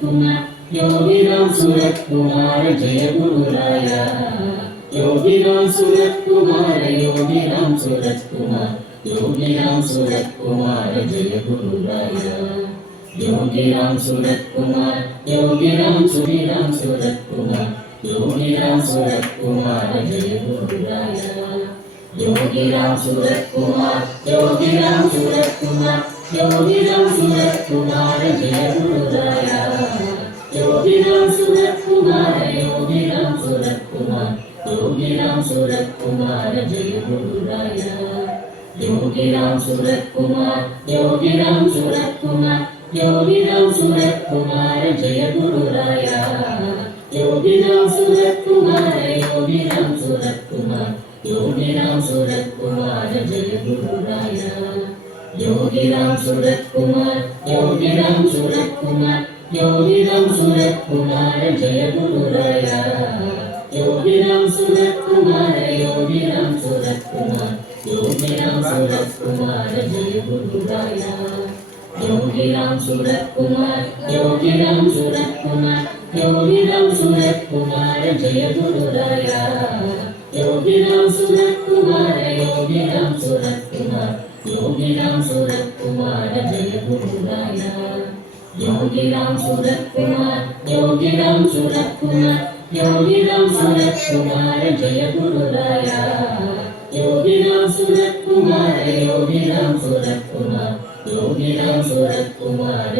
कुमार योगीराम सूरत कुमार जय गुरुराया योगीराम सूरत कुमार योगीराम सूरत कुमार योगीराम सूरत कुमार जय गुरुराया योगीराम सूरत कुमार योगीराम सूरत कुमार योगीराम सूरत कुमार जय गुरुराया योगीराम सूरत कुमार योगीराम सूरत कुमार योगीराम सूरत कुमार जय गुरुराया योगीराम सूरत कुमार योगीराम सूरत कुमार योगीराम सूरत कुमार जय गुरुराया योगीराम सूरत कुमार योगीराम सूरत कुमार योगीराम सूरत कुमार जय गुरुराया योगीराम सूरत कुमार योगीराम सूरत कुमार योगीराम सूरत कुमार जय गुरुराया योगीराम सूरत कुमार योगीराम सूरत कुमार योगीराम सूरत कुमार जय गुरुराया योगीराम सूरत कुमार योगीराम सूरत कुमार योगीराम सूरत कुमार जय गुरुराया योगीराम सूरत कुमार योगीराम सूरत कुमार योगीराम सूरत कुमार जय गुरुराया योगीराम सूरत कुमार योगीराम सूरत कुमार योगीराम सूरत कुमार जय गुरुराया योगीराम सूरत कुमार योगीराम सूरत कुमार योगीराम सूरत कुमार जय गुरुराया योगीराम सूरत कुमार योगीराम सूरत कुमार योगीराम सूरत कुमार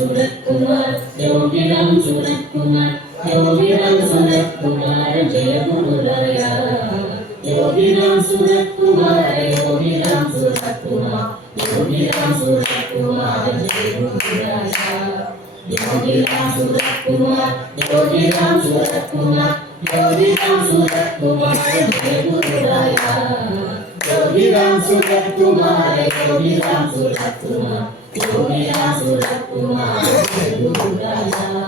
जय गुरुराया योगीराम सूरत कुमार योगीराम सूरत कुमार योगीराम सूरत कुमार जय गुरुराया योगीराम सूरत कुमार योगीराम सूरत कुमार योगीराम सूरत कुमार जय गुरुराया योगीराम सूरत कुमार योगीराम सूरत कुमार योगीराम सूरत कुमार जय गुरुराया योगीराम सूरत कुमार योगीराम सूरत कुमार योगीराम सूरत कुमार जय गुरुराया योगीराम सूरत कुमार योगीराम सूरत कुमार योगीराम सूरत कुमार जय गुरुराया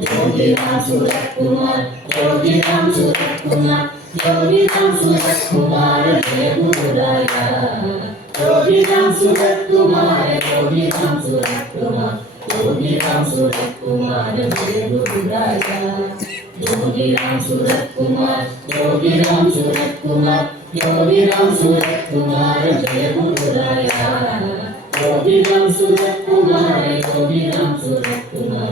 योगीराम सूरत कुमार योगीराम सूरत कुमार योगीराम सूरत कुमार जय गुरुराया योगीराम सूरत कुमार योगीराम सूरत कुमार योगीराम सूरत कुमार जय गुरुराया योगीराम सूरत कुमार योगीराम सूरत कुमार योगीराम सूरत कुमार जय गुरुराया योगीराम सूरत कुमार योगीराम सूरत कुमार योगीराम सूरत कुमार जय गुरुराया योगीराम सूरत कुमार योगीराम सूरत कुमार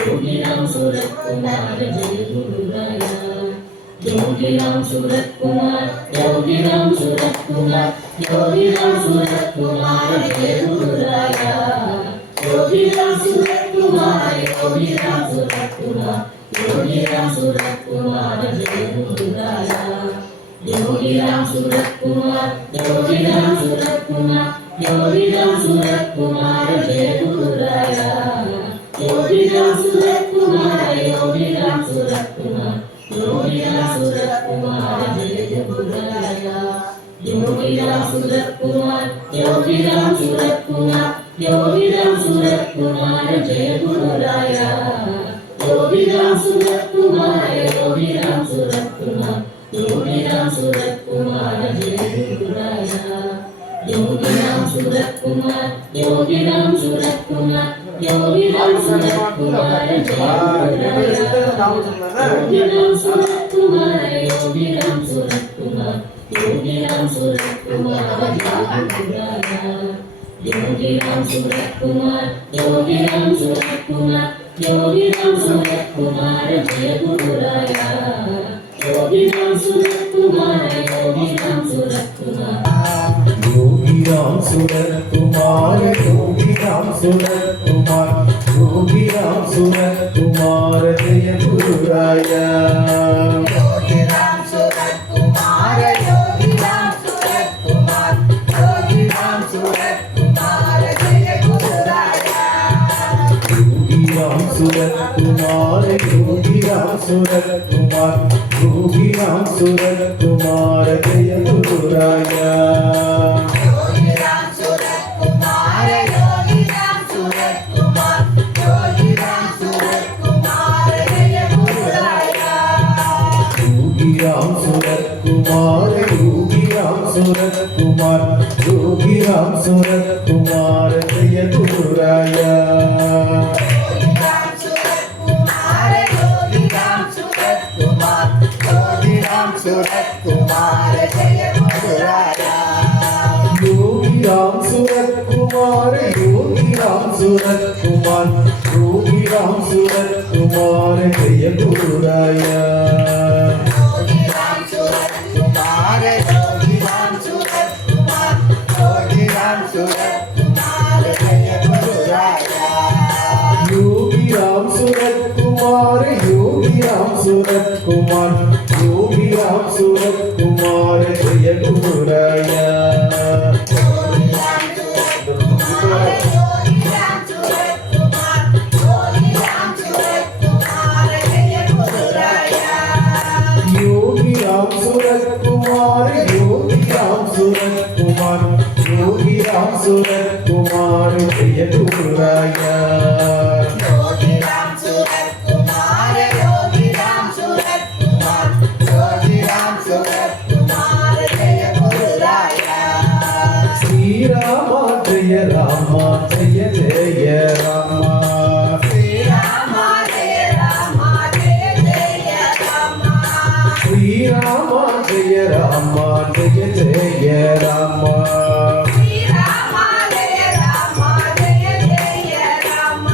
योगीराम सूरत कुमार जय गुरुराया योगीराम सूरत कुमार योगीराम सूरत कुमार योगीराम सूरत कुमार जय गुरुराया योगीराम सूरत कुमार योगीराम सूरत कुमार योगीराम सूरत कुमार जय गुरुराया योगीराम सूरत कुमार योगीराम सूरत कुमार योगीराम सूरत कुमार जय गुरुराया योगीराम सूरत कुमार योगीराम सूरत कुमार योगीराम सूरत कुमार जय गुरुराया योगीराम सूरत कुमार योगीराम सूरत कुमार योगीराम सूरत कुमार जय गुरुराया योगीराम सूरत कुमार योगीराम सूरत कुमार योगीराम सूरत कुमार जय गुरुराया योगीराम सूरत कुमार योगीराम सूरत कुमार योगीराम सूरत कुमार जय गुरुराया योगीराम सूरत कुमार योगीराम सूरत कुमार योगीराम सूरत कुमार योगीराम सूरत कुमार योगीराम सूरत कुमार जय गुरुराया योगीराम सूरत कुमार योगीराम सूरत कुमार योगीराम सूरत कुमार जय गुरुराया योगीराम सूरत कुमार योगीराम सूरत कुमार योगीराम सूरत कुमार जय गुरुराया योगीराम सूरत कुमार योगीराम सूरत कुमार योगीराम सूरत कुमार जय गुरुराया योगीराम सूरत कुमार योगीराम सूरत कुमार योगीराम सूरत कुमार जय गुरुराया गुरुराय योगी राम सूरत कुमार योगी राम सूरत कुमार योगी राम सूरत कुमार जय गुरुराया योगी राम सूरत कुमार योगी राम सूरत कुमार योगी राम सूरत कुमार जय गुरुराया योगी राम सूरत कुमार योगी राम सूरत कुमार योगी राम सूरत कुमार जय गुरुराया योगी राम सूरत कुमार योगी राम सूरत कुमार योगी राम सूरत कुमार जय गुरुराया योगी राम सूरत कुमार योगी राम सूरत कुमार योगी राम सूरत कुमार जय गुरुराया योगी राम सूरत कुमार योगी राम सूरत कुमार योगी राम सूरत कुमार जय गुरुराया योगी राम सूरत कुमार योगी राम सूरत कुमार योगी राम सूरत कुमार जय गुरुराया श्री राम जय राम जय जय राम श्री राम जय राम जय जय राम श्री राम जय राम जय जय राम श्री राम जय राम जय जय राम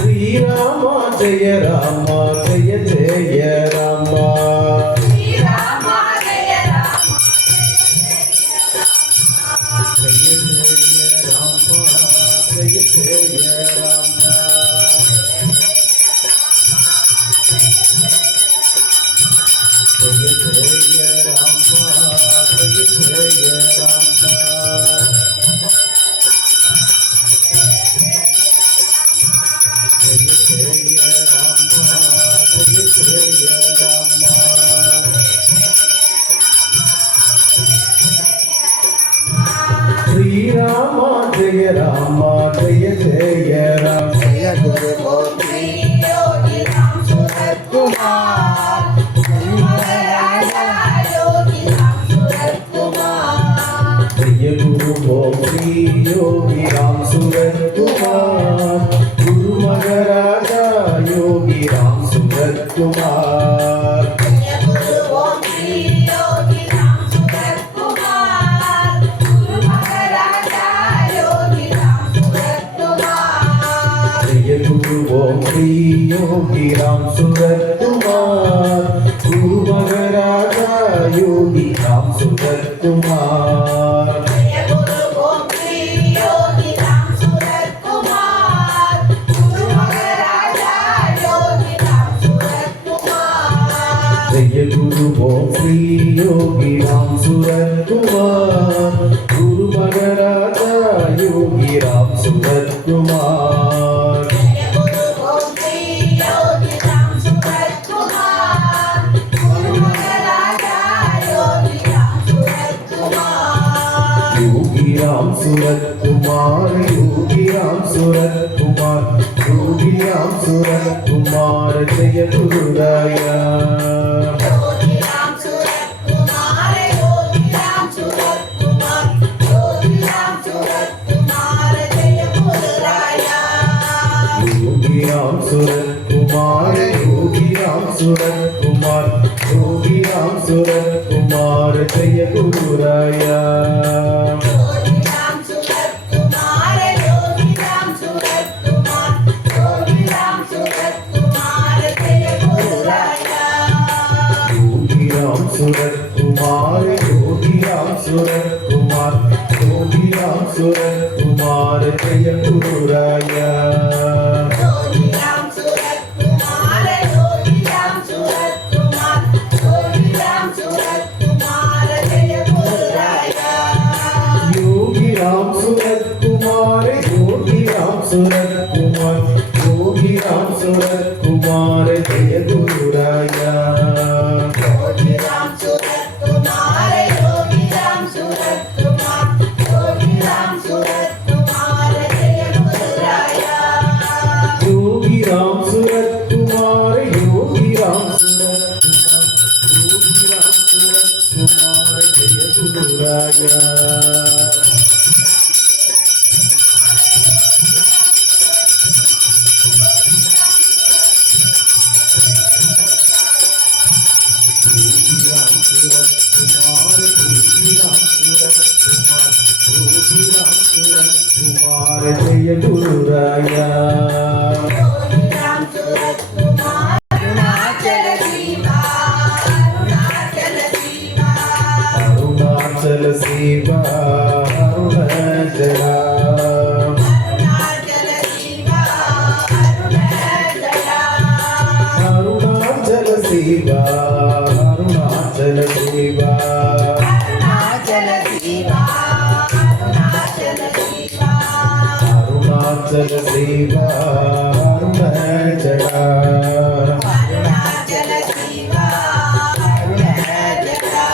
श्री राम जय राम जय जय राम श्री राम जय राम जय जय राम जय जय राम जय जय राम जय जय राम जय जय राम जय जय राम श्री राम जय राम जय जय राम जय गुरु गोत्री योगी राम सूरत कुमार गुरु महाराजा योगी राम सूरत कुमार जय गुरु गोत्री योगी राम सूरत कुमार गुरु महाराजा योगी राम सूरत कुमार जय गुरु गोत्री योगी राम सूरत कुमार गुरु महाराजा योगी राम सूरत कुमार जय गुरु गोत्री योगी राम सूरत कुमार गुरु महाराजा योगी राम सूरत कुमार जय गुरु गोत्री योगी राम सूरत कुमार गुरु महाराजा योगी राम सूरत कुमार जय गुरु गोत्री योगी राम सूरत कुमार गुरु महाराजा योगी राम सूरत कुमार जय गुरु गोत्री योगी राम सूरत कुमार गुरु महाराजा योगी राम सूरत कुमार योगी राम सूरत कुमार योगी राम सूरत कुमार योगी राम सूरत कुमार जय गुरुराया योगी राम सूरत कुमार योगी राम सूरत कुमार योगी राम सूरत कुमार जय गुरुराया योगी राम सूरत कुमार योगी राम सूरत कुमार योगी राम सूरत कुमार जय गुरुराया योगी राम सूरत कुमार योगी राम सूरत कुमार योगी राम सूरत कुमार जय गुरुराया योगी राम सूरत कुमार योगी राम सूरत कुमार योगी राम सूरत कुमार जय गुरुराया योगी राम सूरत कुमार योगी राम सूरत कुमार योगी राम सूरत कुमार जय गुरुराया योगी राम सूरत कुमार योगी राम सूरत कुमार योगी राम सूरत कुमार जय गुरुराया योगी राम सूरत कुमार योगी राम सूरत कुमार योगी राम सूरत कुमार जय गुरुराया योगी राम सूरत कुमार योगी राम सूरत कुमार योगी राम सूरत कुमार जय गुरुराया जय गुरुराया योगी राम सूरत कुमार अरुणाचल शिवा अरुणाचल शिवा अरुणाचल शिवा अरुणाचला अरुणाचल शिवा अरुणाचला अरुणाचल शिवा अरुणाचल शिवा अरुणाचल शिवा अरुणाचल शिवा अरुणाचल शिवा अरुणाचला अरुणाचल शिवा अरुणाचला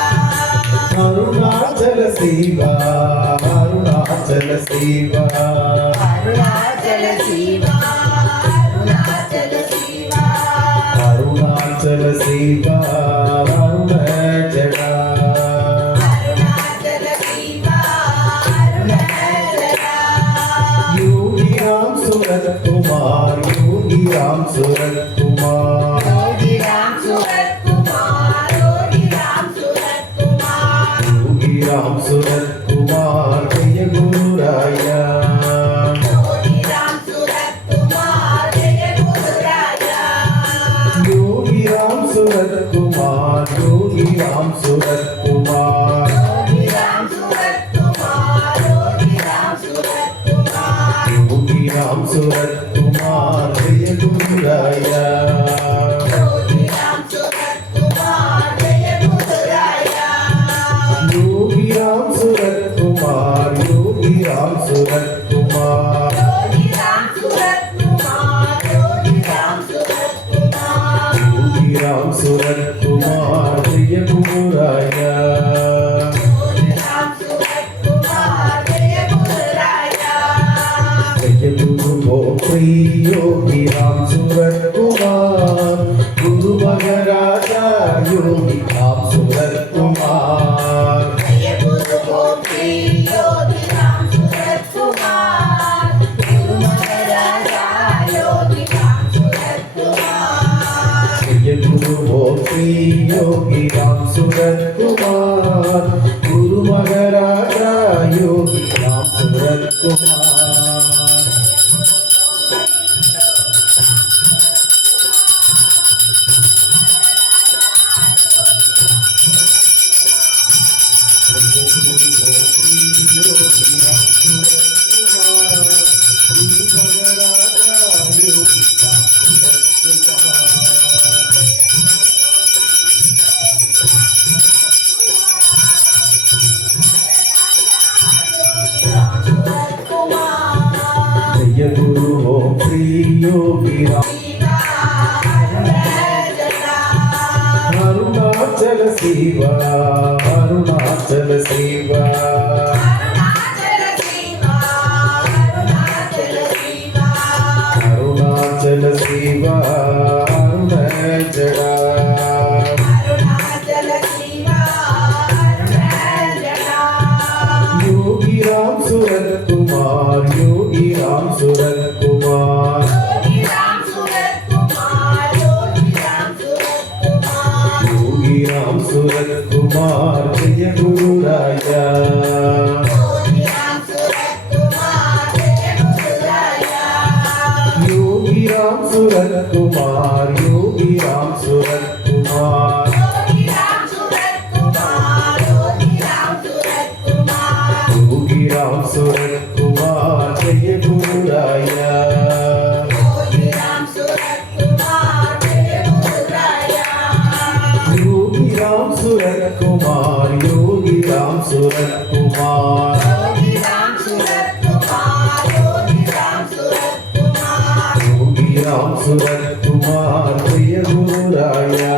अरुणाचल शिवा अरुणाचल शिवा अरुणाचल शिवा अरुणाचल शिवा अरुणाचल शिवा अरुणाचला अरुणाचल शिवा अरुणाचला योगी राम सूरत कुमार योगी राम सूरत कुमार योगी राम सूरत कुमार योगी राम सूरत कुमार योगी राम सूरत कुमार जय गुरुराया योगी राम सूरत कुमार जय गुरुराया योगी राम सूरत कुमार योगी राम सूरत कुमार योगी राम सूरत कुमार योगी राम सूरत कुमार योगी राम सूरत कुमार जय गुरुराया योगी राम सूरत कुमार जय गुरुराया योगी राम सूरत कुमार योगी राम सूरत कुमार योगी राम सूरत कुमार योगी राम सूरत कुमार योगी राम सूरत कुमार जय गुरुराया योगी राम सूरत कुमार जय गुरुराया जय गुरु गोत्री योगी राम सूरत कुमार गुरु महाराजा योगी राम सूरत कुमार जय गुरु गोपी योगी राम सूरत कुमार गुरु महाराजा योगी राम सूरत कुमार जय गुरु गोत्री योगी राम सूरत कुमार गुरु महाराजा योगी राम सूरत कुमार जय गुरु ओम श्री योगी राम अरुणाचल शिवा अरुणाचल शिवा अरुणाचल शिवा अरुणाचला योगी राम सूरत कुमार योगी राम सूरत कुमार योगी राम सूरत कुमार जय गुरुराया योगी राम सूरत कुमार योगी राम सूरत कुमार योगी राम सूरत कुमार जय गुरुराया योगी राम सूरत कुमार योगी राम सूरत कुमार योगी राम सूरत कुमार जय गुरुराया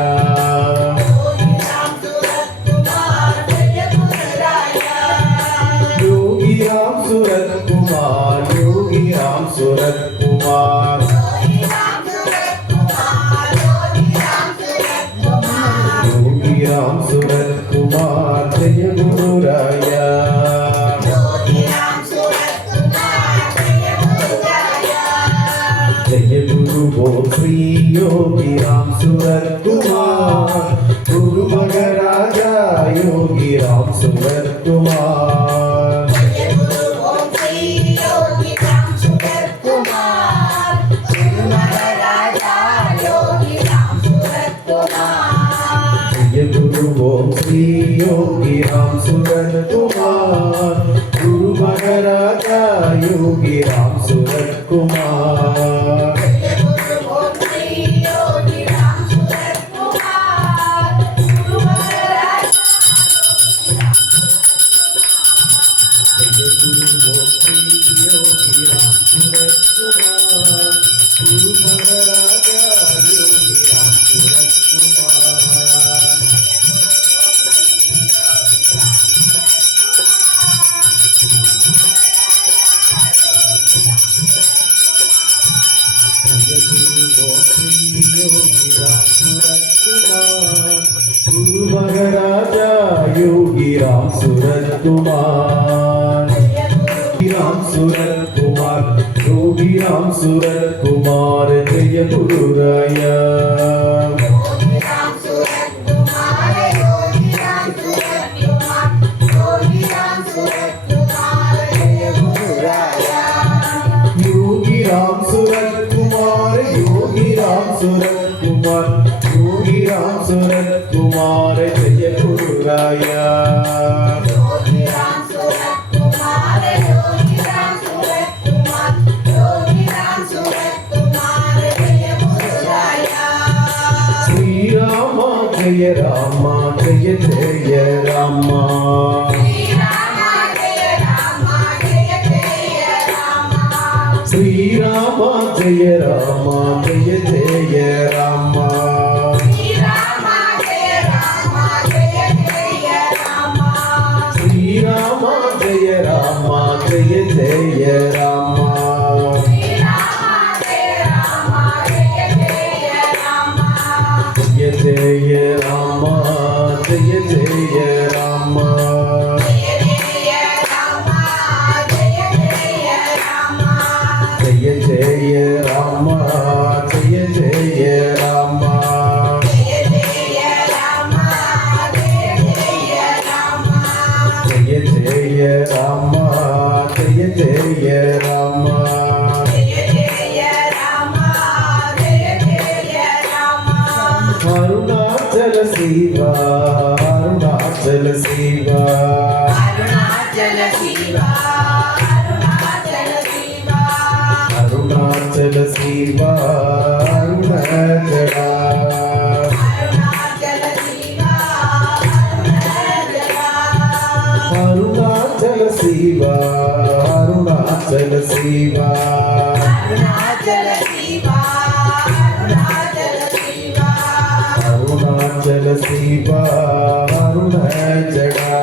योगी राम सूरत कुमार योगी राम सूरत कुमार योगी राम सूरत कुमार जय गुरुराया जय गुरु गोत्री योगी राम सूरत कुमार गुरु महाराजा योगी राम सूरत कुमार योगी राम सूरत कुमार गुरु महाराजा योगी राम सूरत कुमार गुरु महाराजा योगी राम सूरत कुमार राम सूरत कुमार योगी राम सूरत कुमार जय गुरु राया योगी राम सूरत कुमार योगी राम सूरत कुमार योगी राम सूरत कुमार जय गुरु राया श्री राम जय राम जय जय राम श्री राम जय राम जय जय राम श्री राम जय राम जय जय राम जय जय राम जय जय राम जय जय राम जय जय राम जय जय राम जय जय राम अरुणाचल शिवा अरुणाचल शिवा अरुणाचल शिवा अरुणाचला अरुणाचल शिवा अरुणाचल शिवा अरुणाचल शिवा अरुणाचला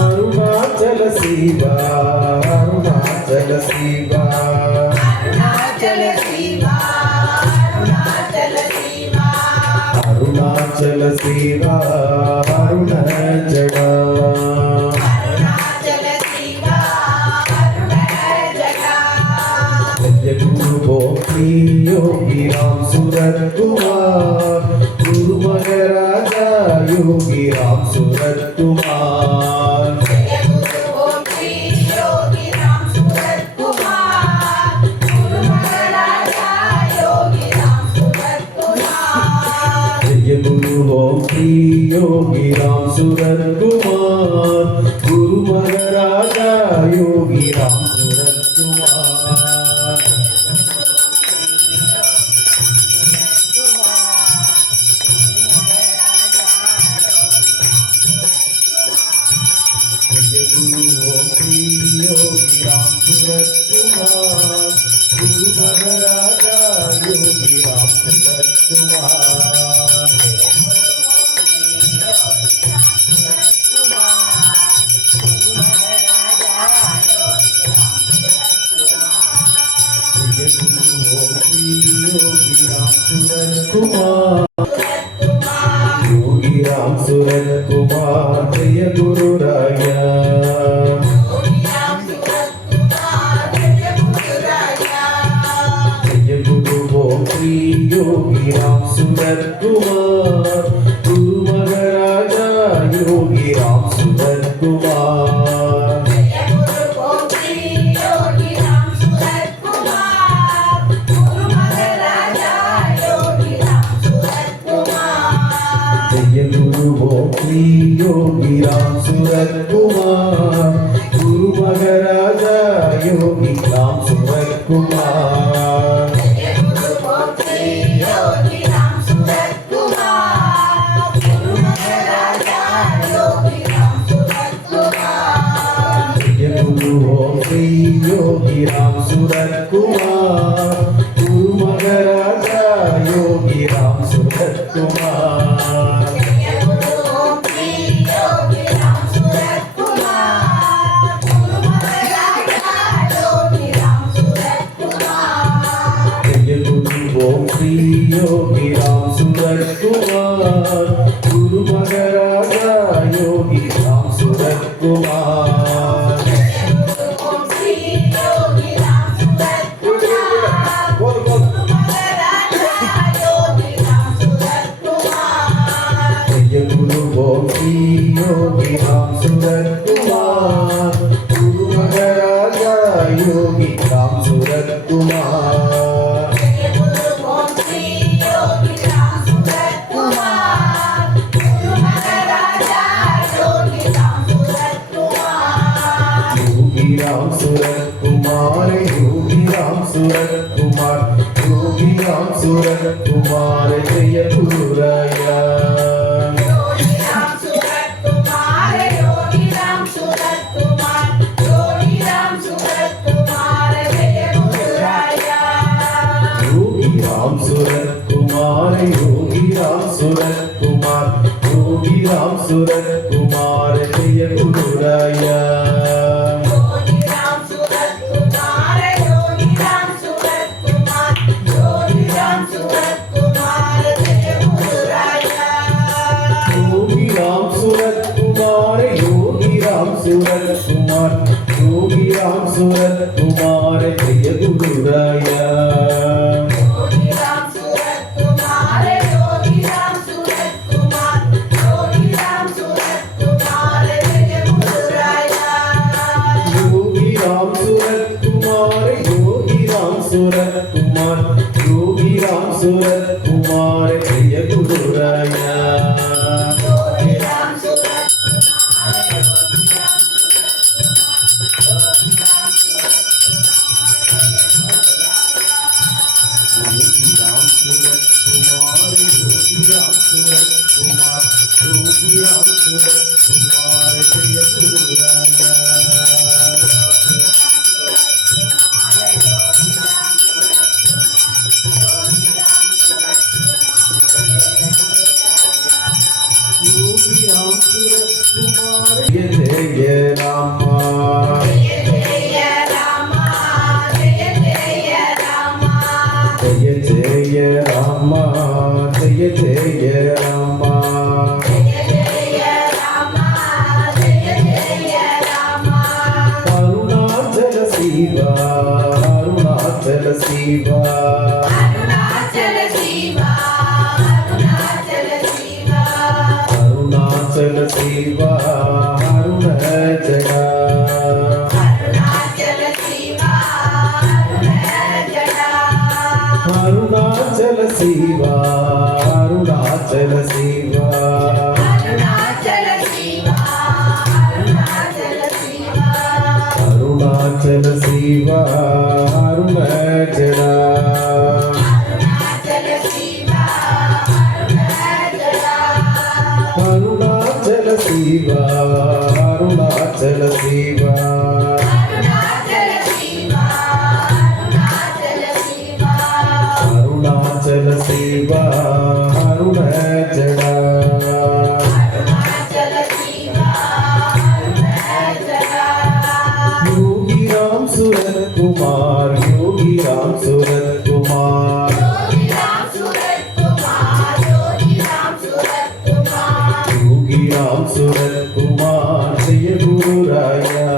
अरुणाचल शिवा अरुणाचल शिवा अरुणाचल शिवा अरुणाचला जय गुरु गोपी योगी राम सूरत कुमार गुरु महाराजा योगी राम सूरत कुमार जय गुरु गोपी योगी राम सूरत कुमार गुरु महाराजा योगी राम सूरत कुमार जय गुरु गोपी योगी राम सूरत कुमार गुरु महाराजा योगी राम सूरत कुमार जय गुरु गोपी योगी राम सूरत कुमार योगी राम सूरत कुमार जय गुरु राया जय गुरु गोपी योगी राम सूरत कुमार गुरु महाराजा योगी राम सूरत कुमार कुमार गुरु महाराजा योगी राम सूरत कुमार गुरु ओम श्री योगी राम सूरत कुमार गुरु महाराजा योगी राम सूरत कुमार ओम श्री योगी राम सूरत कुमार गुरु महाराजा योगी राम सूरत कुमार ओम श्री योगी राम सूरत कुमार गुरु महाराजा योगी राम सूरत कुमार गुरु ओम श्री योगी राम सूरत कुमार गुरु महाराजा योगी राम सूरत कुमार राम सूरत कुमार योगी राम सूरत कुमार योगी राम सूरत कुमार जय गुरुराया योगी राम सूरत कुमार योगी राम सूरत कुमार योगी राम सूरत कुमार जय गुरुराया योगी राम सूरत कुमार योगी राम सूरत कुमार योगी राम सूरत कुमार जय गुरुराया सूरत कुमार योगी राम सूरत कुमार जय गुरुराया योगी राम सूरत कुमार योगी राम सूरत कुमार योगी राम सूरत कुमार जय गुरुराया योगी राम सूरत कुमार योगी राम सूरत कुमार योगी राम सूरत कुमार जय गुरुराया योगी राम सूरत जय जय राम जय जय राम जय जय राम जय जय राम जय जय राम जय जय राम जय जय राम अरुणाचल शिवा अरुणाचल शिवा अरुणाचल शिवा अरुणाचल शिवा अरुणाचल शिवा अरुण जया अरुणाचल शिवा अरुणाचल शिवा अरुणाचल शिवा अरुणाचल शिवा अरुणाचल शिवा अरुणाचल शिवा अरुण जया अरुणाचल शिवा अरुणाचल शिवा अरुणाचल शिवा अरुणाचल शिवा अरुणाचल शिवा अरुणाचल शिवा अरुण जया अरुणाचल शिवा अरुणाचल योगी राम सूरत कुमार योगी राम सूरत कुमार योगी राम सूरत कुमार योगी राम सूरत कुमार योगी राम सूरत कुमार जय गुरुराया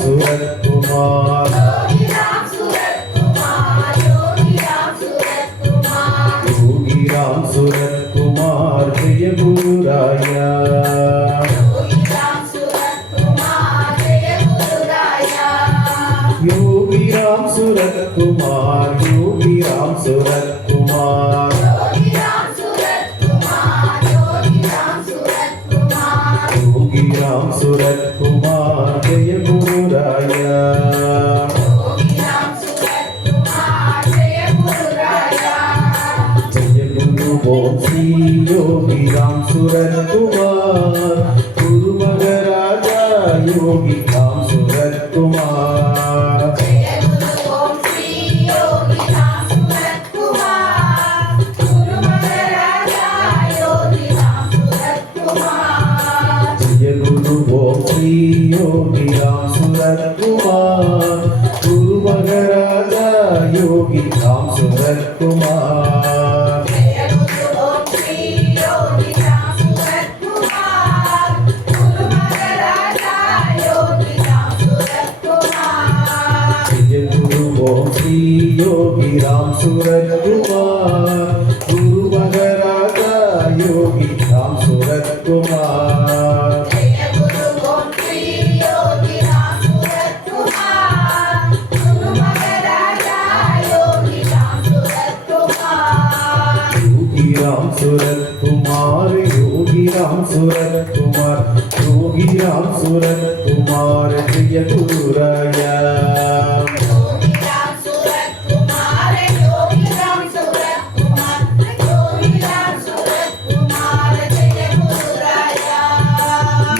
सूरत कुमार योगी राम सूरत कुमार योगी राम सूरत कुमार योगी राम सूरत कुमार जय गुरु राया योगी राम सूरत कुमार जय गुरु राया योगी राम सूरत कुमार योगी राम सूरत कुमार योगी राम सूरत कुमार योगी राम सूरत कुमार योगी राम सूरत कुमार जय गुरु राया योगी राम सूरत कुमार जय गुरु राया जय गुरु ओम श्री योगी राम सूरत कुमार गुरु महाराजा योगी राम सूरत कुमार जय गुरु ओम श्री योगी राम सूरत कुमार गुरु महाराजा योगी राम सूरत कुमार जय गुरु ओम श्री योगी राम सूरत कुमार गुरु महाराजा योगी राम सूरत कुमार जय गुरु ओम श्री योगी राम सूरत कुमार गुरु महाराजा योगी राम सूरत कुमार जय गुरु ओम श्री योगी राम सूरत कुमार गुरु महाराजा योगी राम सूरत कुमार जय गुरु ओम श्री योगी राम सूरत कुमार गुरु महाराजा योगी राम सूरत कुमार योगी राम सूरत कुमार योगी राम सूरत कुमार योगी राम सूरत कुमार जय गुरु राया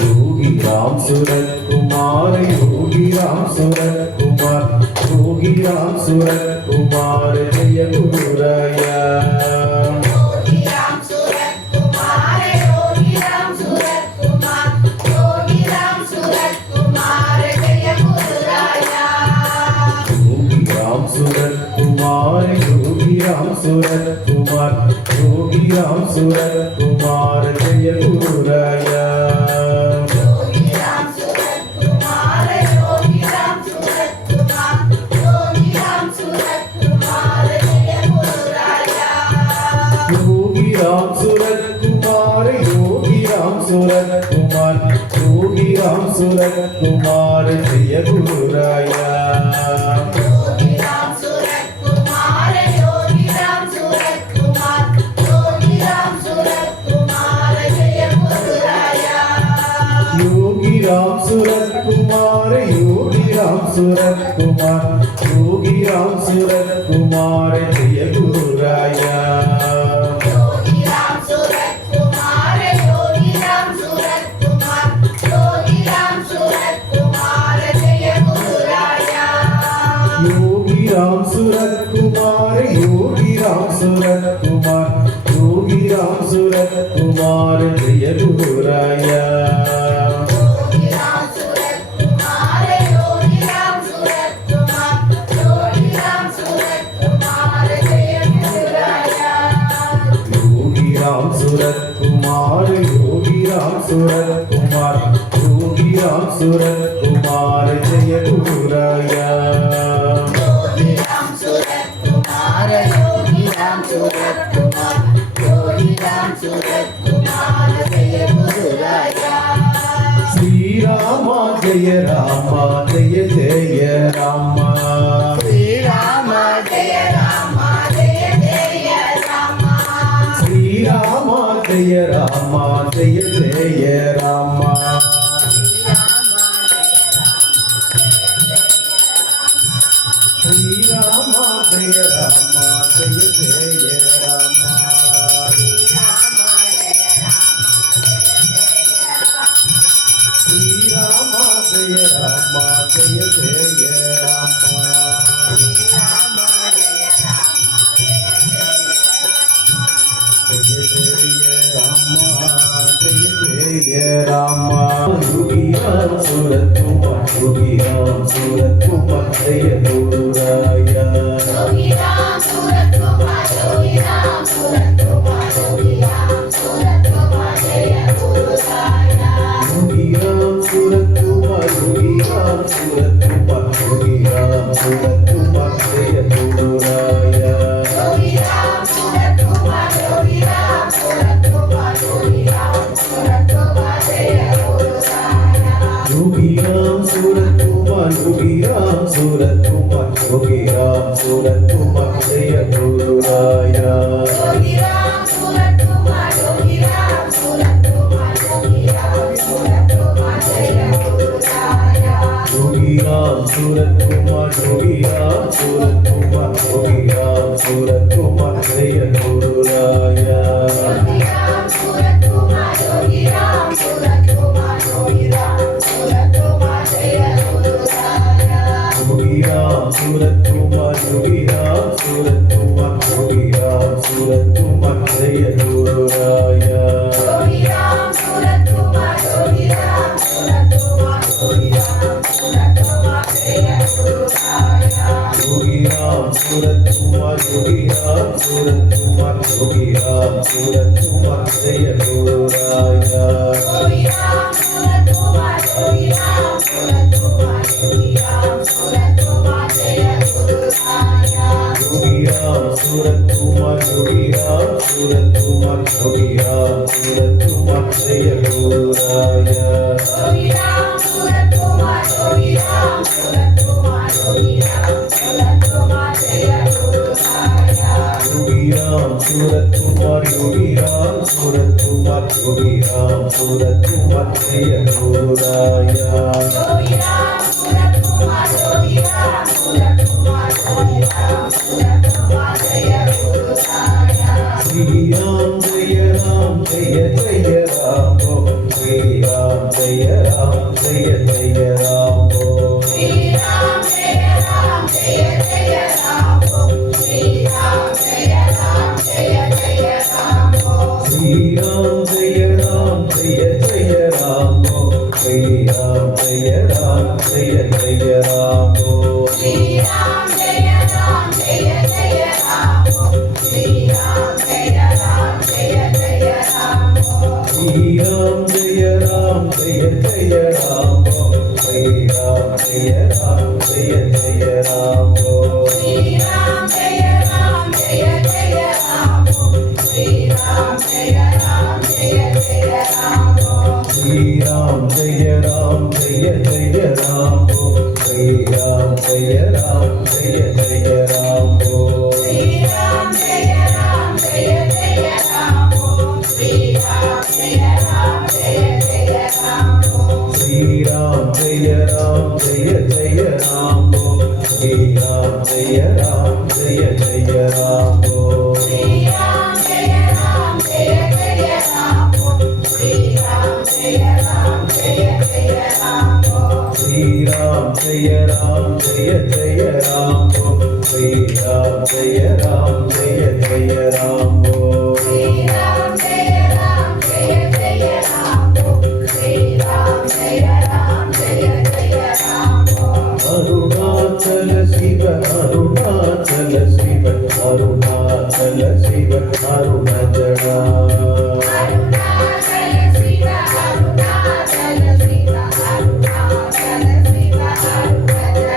योगी राम सूरत कुमार योगी राम सूरत कुमार योगी राम सूरत कुमार जय गुरु राया योगी राम सूरत कुमार योगी राम सूरत कुमार योगी राम सूरत कुमार जय गुरु राया योगी राम सूरत कुमार योगी राम सूरत कुमार योगी राम सूरत कुमार जय गुरु राया योगी राम सूरत कुमार योगी राम सूरत कुमार योगी राम सूरत कुमार जय गुरु राया योगी राम सूरत कुमार योगी राम सूरत कुमार योगी राम सूरत कुमार जय गुरु राया योगी राम सूरत कुमार योगी राम सूरत कुमार योगी राम सूरत कुमार जय गुरु राया योगी राम सूरत कुमार योगी राम सूरत कुमार योगी राम सूरत कुमार जय गुरु राया योगी राम सूरत कुमार योगी राम सूरत कुमार योगी राम सूरत कुमार जय गुरु राया योगी राम सूरत कुमार योगी राम सूरत कुमार योगी राम सूरत कुमार जय गुरु राया योगी राम सूरत कुमार योगी राम सूरत कुमार योगी राम सूरत कुमार जय गुरु राया योगी राम सूरत कुमार योगी राम सूरत कुमार योगी राम सूरत कुमार जय गुरु राया योगी राम सूरत कुमार योगी राम सूरत कुमार योगी राम सूरत कुमार जय गुरु राया योगी राम सूरत कुमार योगी राम सूरत कुमार योगी राम सूरत कुमार जय गुरु राया श्री राम जय जय राम श्री राम जय राम जय जय राम श्री राम जय जय राम श्री राम जय जय राम श्री राम जय जय राम जय राम योगी राम सूरत कुमार जय गुरुराया योगी राम सूरत कुमार योगी राम सूरत कुमार योगी राम सूरत कुमार जय गुरु राया योगी राम सूरत कुमार योगी राम सूरत योगी राम सूरत कुमार योगी राम सूरत कुमार जय गुरु राया योगी राम सूरत कुमार योगी राम सूरत कुमार योगी राम सूरत कुमार जय गुरु राया योगी राम सूरत कुमार योगी राम सूरत कुमार योगी राम सूरत कुमार जय गुरु राया योगी राम सूरत कुमार योगी राम सूरत कुमार योगी राम सूरत कुमार जय गुरु राया योगी राम सूरत कुमार योगी राम सूरत कुमार योगी राम सूरत कुमार जय गुरु राया योगी राम सूरत कुमार योगी राम सूरत कुमार योगी राम सूरत कुमार जय गुरु राया योगी राम सूरत कुमार योगी राम सूरत कुमार योगी राम सूरत कुमार जय गुरु राया योगी राम सूरत कुमार योगी राम सूरत कुमार योगी राम सूरत कुमार जय गुरु राया योगी राम सूरत कुमार योगी राम सूरत कुमार योगी राम सूरत कुमार जय गुरु राया योगी राम सूरत कुमार योगी राम सूरत कुमार योगी राम सूरत कुमार जय गुरु राया योगी राम सूरत कुमार योगी राम सूरत कुमार योगी राम सूरत कुमार जय गुरु राया योगी राम सूरत कुमार योगी राम सूरत कुमार योगी राम सूरत कुमार जय गुरु राया श्री राम जय जय राम श्री राम जय जय राम श्री राम जय राम जय जय राम श्री राम जय राम जय जय राम श्री राम जय जय राम श्री राम जय जय राम श्री राम जय राम जय जय राम श्री राम जय राम जय जय राम श्री राम जय जय राम श्री राम जय जय राम श्री राम जय राम जय जय राम श्री राम जय राम जय जय राम श्री राम जय जय राम श्री राम जय जय राम श्री राम जय राम जय जय राम श्री राम जय राम जय जय राम श्री राम जय जय राम श्री राम जय जय राम श्री राम जय राम जय जय राम श्री राम जय राम जय जय राम श्री राम जय जय राम श्री राम जय जय राम श्री राम जय राम जय जय राम श्री राम जय राम जय जय राम अरुणाचल शिव अरुणाचल शिव अरुणाचल शिव अरुणजड़ा अरुणाचल शिव अरुणाचल शिव अरुणाचल शिव अरुणजड़ा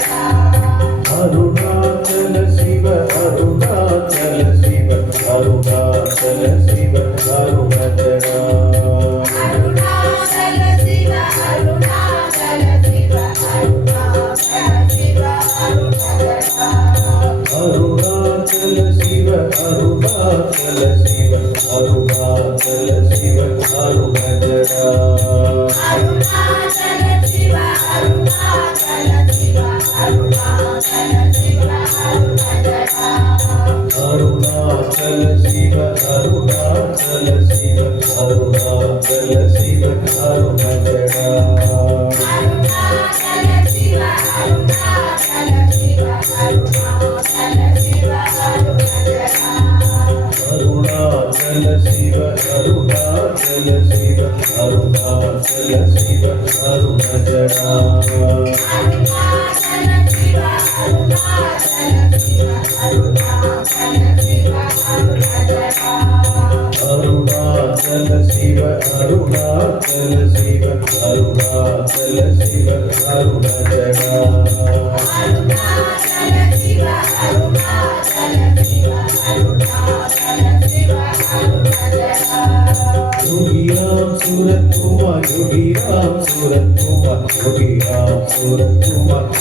अरुणाचल शिव अरुणाचल शिव अरुणाचल शिव अरुणजड़ा अरुणाचल शिव अरुणाचल शिव अरुणाचल शिव अरुणजड़ा अरुणाचल शिव अरुणाचल शिव अरुणाचल शिव अरुणजड़ा अरुणाचल शिव अरुणाचल शिव अरुणाचल शिव अरुणजड़ा अरुणाचल शिव अरुणाचल शिव अरुणाचल शिव अरुणजड़ा अरुणाचल शिव अरुणाचल शिव अरुणाचल शिव अरुणजड़ा अरुणाचल शिव अरुणाचल शिव अरुणाचल शिव अरुणजड़ा अरुणाचल शिव अरुणाचल शिव अरुणाचल शिव अरुणजड़ा अरुणाचल शिव अरुणाचल शिव अरुणाचल शिव अरुणजड़ा अरुणाचल शिव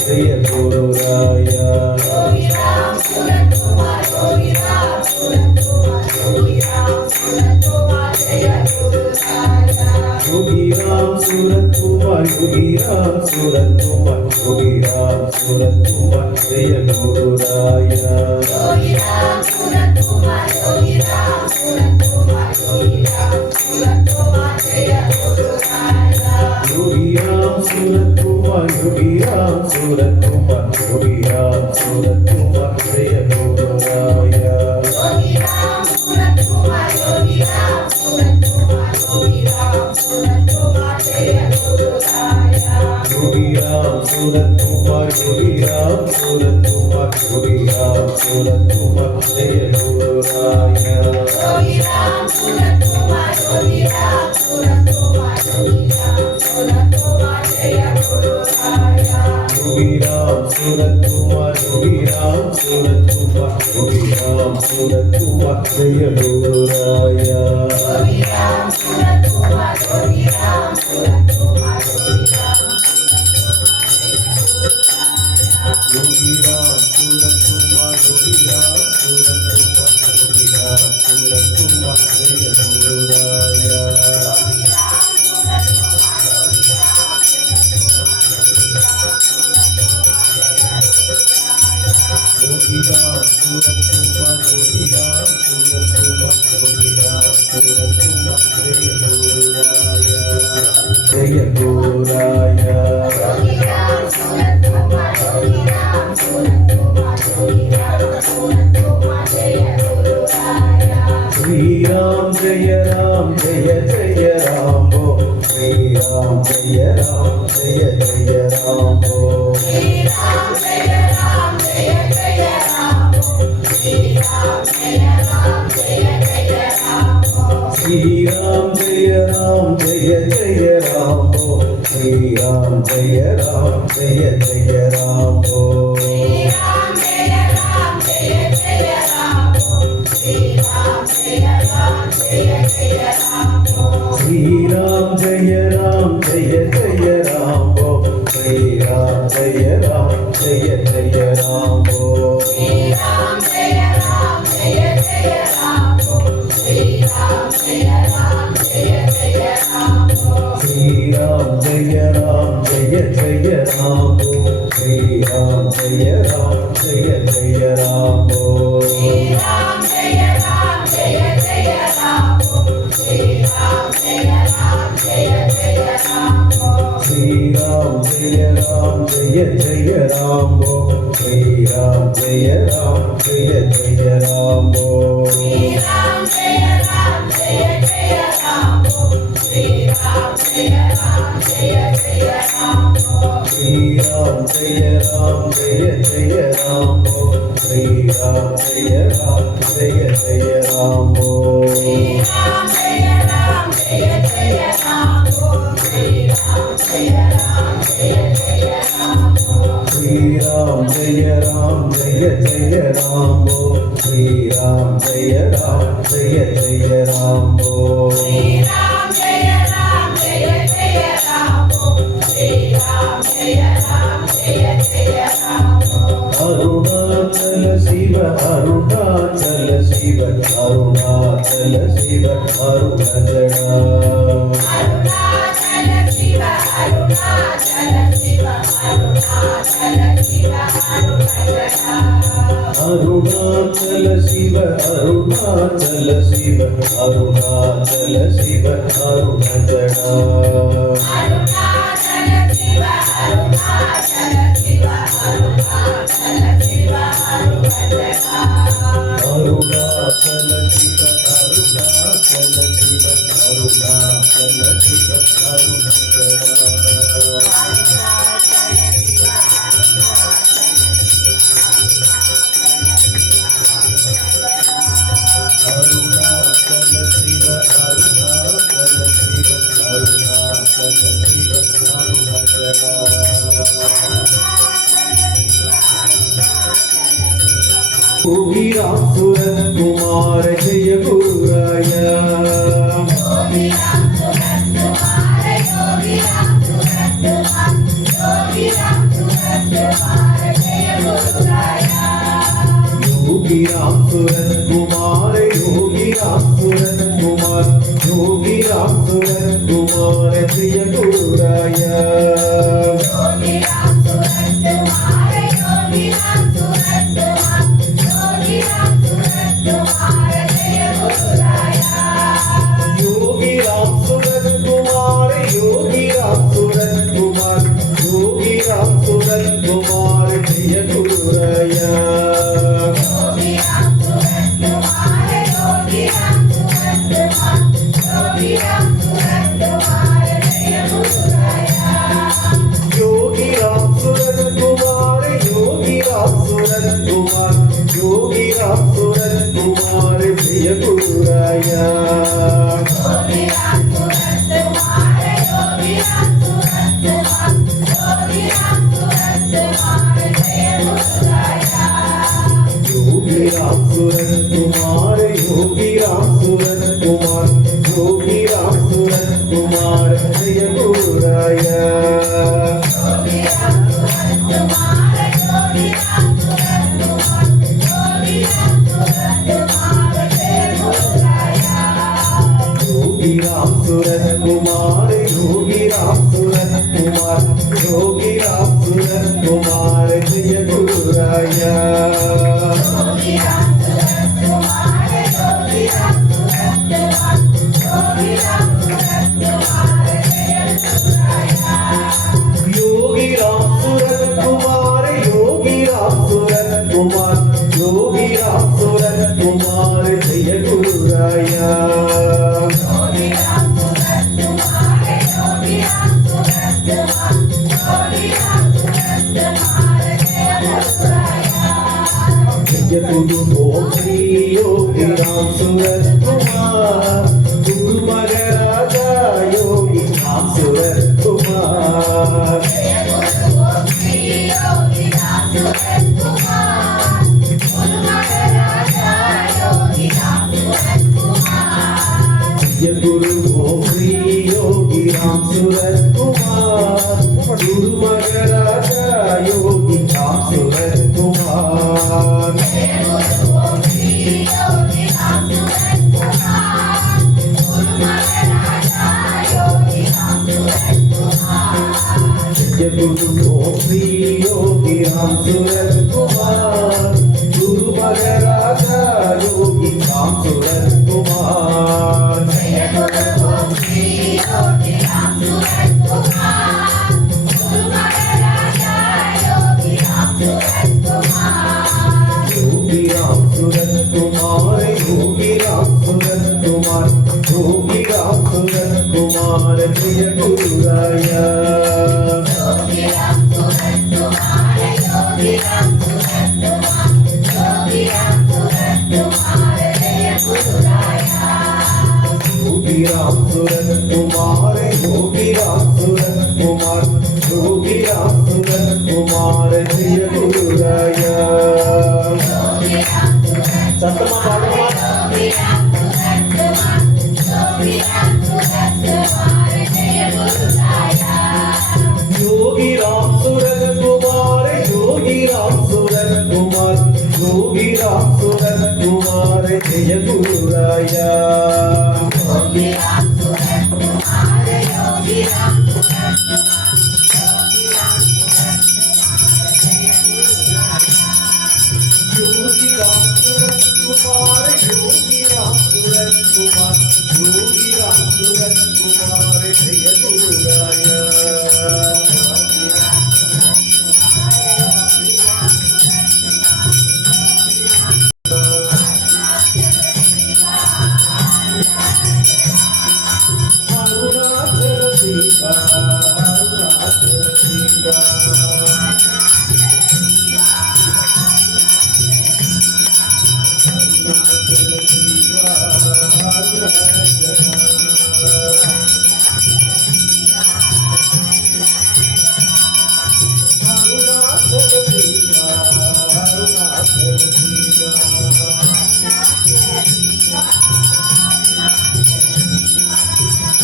जय गुरुराया योगी राम सूरत कुमार योगी राम सूरत कुमार योगी राम सूरत कुमार जय गुरुराया योगी राम सूरत कुमार योगी राम सूरत कुमार योगी राम सूरत कुमार जय गुरुराया योगी राम सूरत कुमार योगी राम सूरत कुमार योगी राम सूरत कुमार जय गुरुराया योगी राम सूरत कुमार योगी राम सूरत कुमार योगी राम सूरत कुमार जय गुरुराया योगी राम सूरत कुमार योगी राम सूरत कुमार योगी राम सूरत कुमार जय गुरुराया योगी राम सूरत कुमार योगी राम सूरत कुमार योगी राम सूरत कुमार जय गुरुराया योगी राम सूरत कुमार योगी राम सूरत कुमार योगी राम सूरत कुमार जय गुरुराया योगी राम सूरत कुमार योगी राम सूरत कुमार योगी राम सूरत कुमार जय गुरुराया योगी राम सूरत कुमार योगी राम सूरत कुमार योगी राम योगी राम सूरत कुमार योगी राम सूरत कुमार योगी राम सूरत कुमार जय गुरुराया योगी राम सूरत कुमार योगी राम सूरत कुमार योगी राम सूरत कुमार जय गुरुराया जय गुरुराया योगी राम सूरत कुमार योगी राम सूरत कुमार योगी राम सूरत कुमार जय गुरुराया श्री राम जय जय राम हो श्री राम जय जय राम हो श्री राम जय राम जय जय राम श्री राम जय राम जय जय राम श्री राम जय जय राम हो श्री राम जय जय राम हो श्री राम जय राम जय जय राम श्री राम जय राम जय जय राम श्री राम जय जय राम हो श्री राम जय जय राम हो श्री राम जय राम जय जय राम श्री राम जय राम जय जय राम श्री राम जय जय राम हो श्री राम जय जय राम हो श्री राम जय राम जय जय राम श्री राम जय राम जय जय राम श्री राम जय जय राम हो श्री राम जय जय राम हो श्री राम जय राम जय जय राम श्री राम जय राम जय जय राम श्री राम जय जय राम हो श्री राम जय जय राम हो श्री राम जय राम जय जय राम श्री राम जय राम जय जय राम श्री राम जय जय राम हो श्री राम जय जय राम हो श्री राम जय राम जय जय राम श्री राम जय राम जय जय राम अरुणाचल शिव अरुणाचल शिव अरुणाचल शिव अरुणजडा अरुणाचल शिव अरुणाचल शिव अरुणाचल शिव अरुणजडा अरुणाचल शिव अरुणाचल शिव अरुणाचल शिव अरुणजडा अरुणाचल शिव अरुणाचल शिव अरुणाचल शिव अरुणजडा अरुणाचल शिव अरुणाचल शिव अरुणाचल शिव अरुणजडा अरुणाचल शिव अरुणाचल शिव अरुणाचल शिव अरुणजडा योगी राम सूरत कुमार जय गुरुराया योगी राम सूरत कुमार योगी राम सूरत कुमार योगी राम सूरत कुमार योगी राम सूरत कुमार योगी राम सूरत कुमार योगी राम सूरत कुमार जय गुरुराया योगी राम सूरत कुमार योगी राम सूरत कुमार योगी राम सूरत कुमार जय गुरुराया योगी राम सूरत कुमार योगी राम सूरत कुमार योगी राम सूरत कुमार जय गुरुराया योगी राम सूरत कुमार योगी राम सूरत कुमार योगी राम सूरत कुमार जय गुरुराया योगी राम सूरत कुमार योगी राम सूरत कुमार योगी राम सूरत कुमार जय गुरुराया योगी राम सूरत कुमार योगी राम सूरत कुमार योगी राम सूरत कुमार जय गुरुराया योगी राम सूरत कुमार योगी राम सूरत कुमार योगी राम सूरत कुमार जय गुरुराया योगी राम सूरत कुमार योगी राम सूरत कुमार योगी राम सूरत कुमार जय गुरुराया योगी राम सूरत कुमार योगी राम सूरत कुमार योगी राम सूरत कुमार जय गुरुराया योगी राम सूरत कुमार योगी राम सूरत कुमार योगी राम सूरत कुमार जय गुरुराया योगी राम सूरत कुमार योगी राम सूरत कुमार योगी राम सूरत कुमार जय गुरुराया योगी राम सूरत कुमार योगी राम सूरत कुमार योगी राम सूरत कुमार जय गुरुराया जय गुरु गोत्री योगी राम सूरत कुमार गुरु महाराजा योगी राम सूरत कुमार जय गुरु गोत्री योगी राम सूरत कुमार गुरु महाराजा योगी राम सूरत कुमार जय गुरु गोत्री योगी राम सूरत कुमार गुरु महाराजा योगी राम सूरत कुमार जय गुरु गोत्री योगी राम सूरत कुमार गुरु महाराजा योगी राम सूरत कुमार जय गुरु गोत्री योगी राम सूरत कुमार गुरु महाराजा योगी राम सूरत कुमार जय गुरु गोत्री योगी राम सूरत कुमार गुरु महाराजा योगी राम सूरत कुमार योगी राम सूरत कुमार योगी राम सूरत कुमार योगी राम सूरत कुमार जय गुरुराया योगी राम सूरत कुमार योगी राम सूरत कुमार योगी राम सूरत कुमार जय गुरुराया योगी राम सूरत कुमार योगी राम सूरत कुमार योगी राम सूरत कुमार जय गुरुराया योगी राम सूरत कुमार योगी राम सूरत कुमार योगी राम सूरत कुमार जय गुरुराया योगी राम सूरत कुमार योगी राम सूरत कुमार योगी राम सूरत कुमार जय गुरुराया योगी राम सूरत कुमार योगी राम सूरत कुमार योगी राम सूरत कुमार जय गुरुराया योगी राम सूरत कुमार योगी राम सूरत कुमार योगी राम सूरत कुमार जय गुरुराया अरुणाचल शिवा अरुणाचल शिवा अरुणाचल शिवा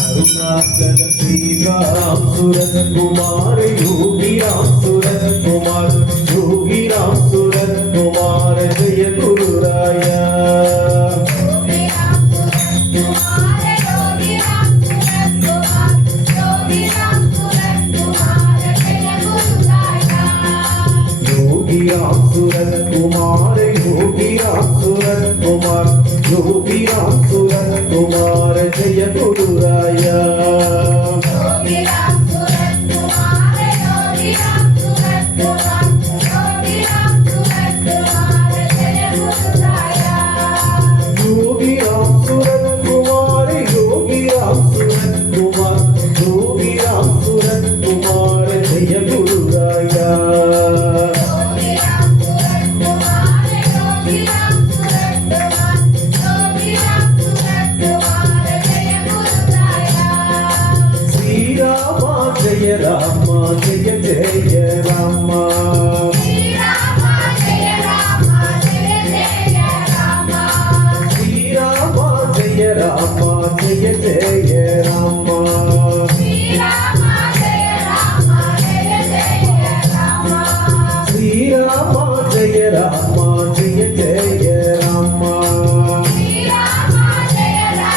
अरुणाचल श्रीराम सूरत कुमार योगी राम सूरत कुमार योगी राम सूरत कुमार जय गुरु राम सूरत कुमार योगी राम सूरत कुमार योगी राम सूरत कुमार जय गुरुराया योगी राम सूरत कुमार योगी राम सूरत कुमार योगी राम सूरत कुमार जय गुरुराया योगी राम सूरत कुमार योगी राम सूरत कुमार योगी राम सूरत कुमार जय गुरुराया योगी राम सूरत कुमार योगी राम सूरत कुमार योगी राम सूरत कुमार जय गुरुराया श्री राम जय राम जय जय राम श्री राम जय राम जय जय राम श्री राम जय राम जय जय राम श्री राम जय राम जय जय राम श्री राम जय राम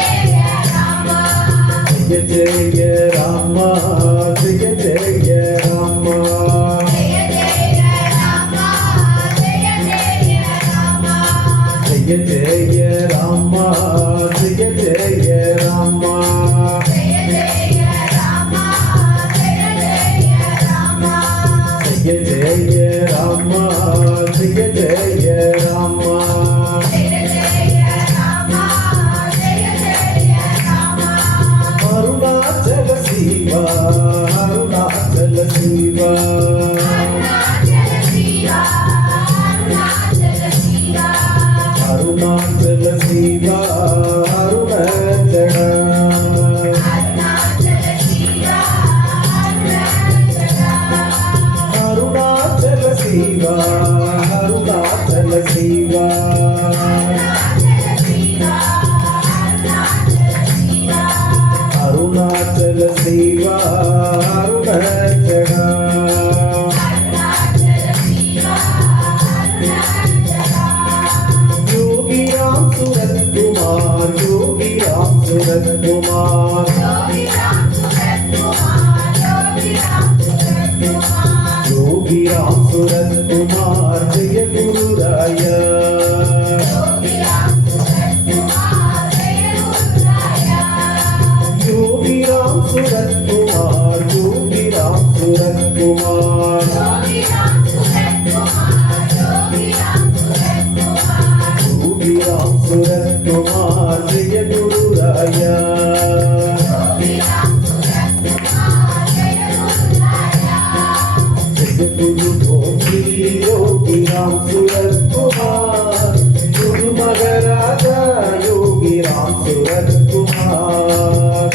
जय जय राम श्री राम जय राम जय जय राम जय जय राम जय जय राम जय जय राम जय जय राम जय जय राम जय जय राम जय जय राम जय जय राम जय जय राम जय जय राम जय जय राम जय जय राम अरुणाचल शिवा अरुणाचल शिवा अरुणाचल शिवा अरुणाचल शिवा अरुणाचल शिवा अरुणाचल अरुणाचल शिवा अरुणाचल अरुणाचल शिवा अरुणाचल शिवा अरुणाचल शिवा अरुणाचल योगी राम सूरत कुमार योगी राम सूरत कुमार योगी राम सूरत कुमार जय गुरुराया योगी राम सूरत कुमार योगी राम सूरत कुमार योगी राम सूरत कुमार जय गुरुराया जय गुरु गोपी योगी राम सूरत कुमार गुरु मगराजा योगी राम सूरत कुमार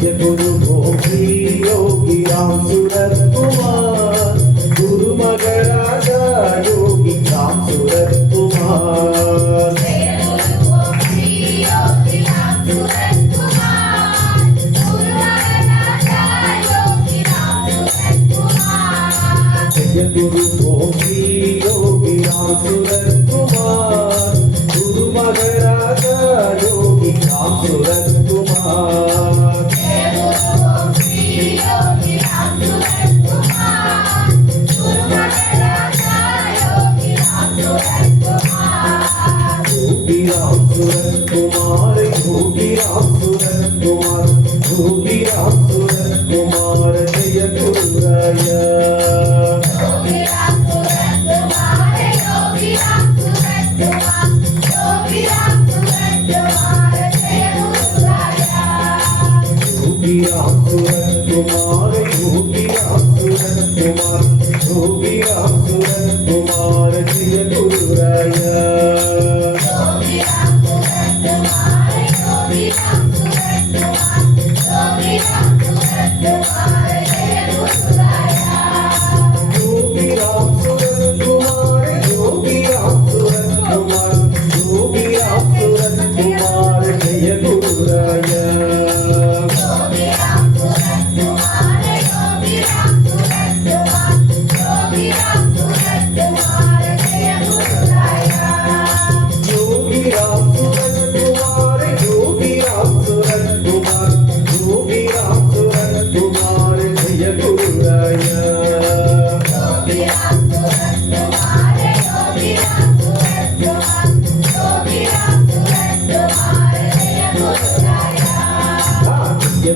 जय गुरु गोपी योगी राम सूरत कुमार गुरु मगराजा योगी राम सूरत कुमार जय गुरु गोपी योगी राम सूरत कुमार गुरु मगराजा योगी राम सूरत कुमार योगी राम सूरत कुमार योगी राम सूरत कुमार योगी राम सूरत कुमार जय गुरुराया योगी राम सूरत कुमार योगी राम सूरत कुमार योगी राम सूरत कुमार जय गुरुराया Yogi Ram Surat Kumar, Yogi Ram Surat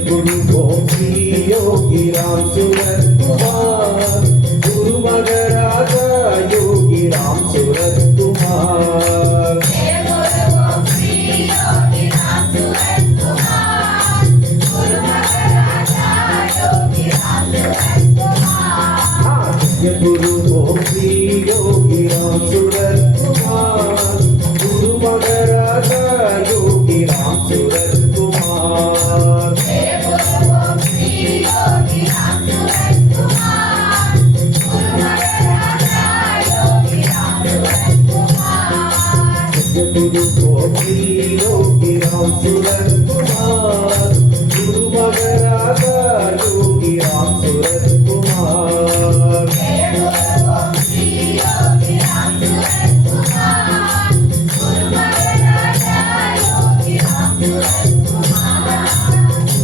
गुरु गोपी योगी राम सूरत कुमार गुरु मगराजा योगी राम सूरत कुमार गुरु गोपी योगी राम सूरत कुमार गुरु मगराजा योगी राम सूरत कुमार गुरु गोपी योगी राम सूरत कुमार गुरु मगराजा योगी राम सूरत कुमार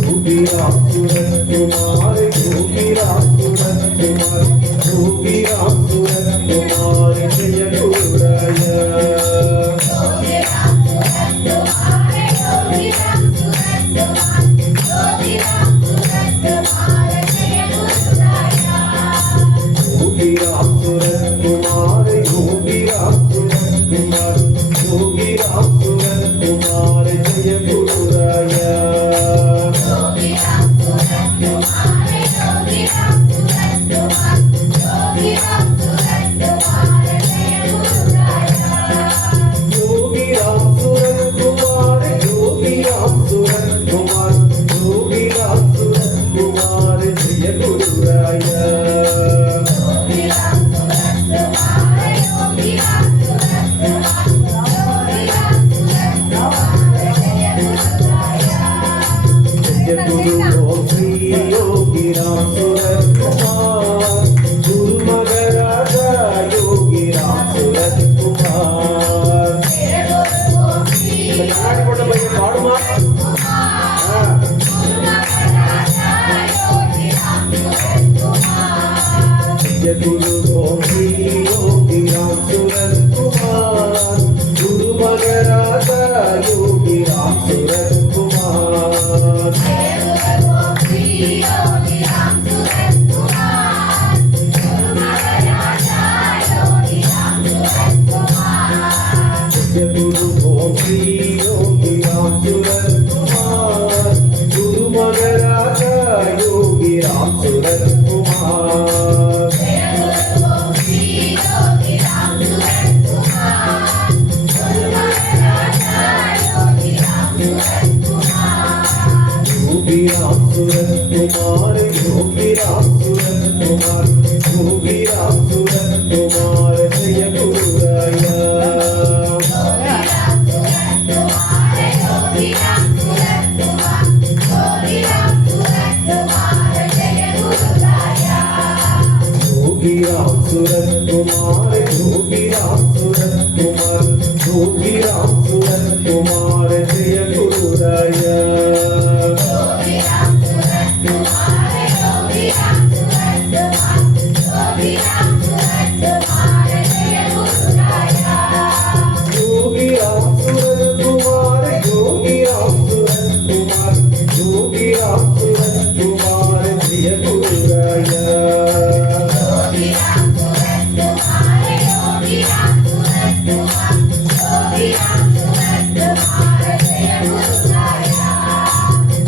योगी राम सूरत कुमार योगी राम सूरत कुमार योगी राम सूरत कुमार जय गुरुराया योगी राम सूरत कुमार योगी राम सूरत कुमार योगी राम सूरत कुमार जय गुरुराया योगी राम सूरत कुमार योगी राम सूरत कुमार योगी राम सूरत कुमार जय गुरुराया जय गुरु गोपी योगी राम सूरत कुमार गुरु मगराजा योगी राम सूरत कुमार पाड़ुमा जय गुरु गोपी योगी राम सूरत कुमार गुरु मगराजा योगी राम सूरत कुमार जय गुरु गोपी योगी राम सूरत कुमार गुरु मगराजा योगी राम सूरत कुमार योगी राम सूरत कुमार योगी राम सूरत कुमार योगी राम सूरत कुमार जय गुरुराया योगी राम सूरत कुमार योगी राम सूरत कुमार योगी राम सूरत कुमार जय गुरुराया योगी राम सूरत कुमार योगी राम सूरत कुमार योगी राम सूरत कुमार जय गुरुराया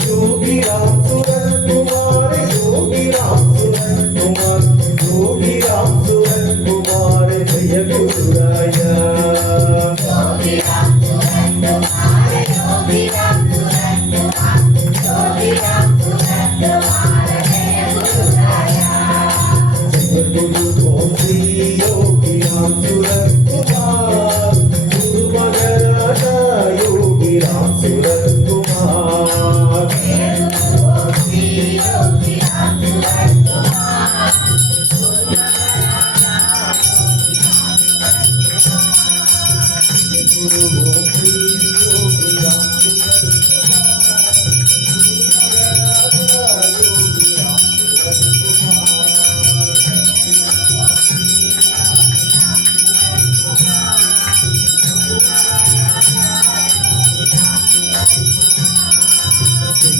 योगी राम सूरत कुमार योगी राम सूरत कुमार योगी राम सूरत कुमार जय गुरुराया जय गुरु गोपी योगी राम सूरत कुमार गुरु मगराजा योगी राम सूरत कुमार गुरु गोपी योगी राम सूरत कुमार गुरु मगराजा योगी राम सूरत कुमार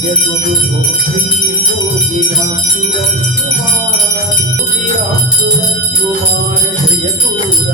जयगुरु गोत्री योगिराम सूरत कुमार योगिराम सूरत कुमार जय गुरुराया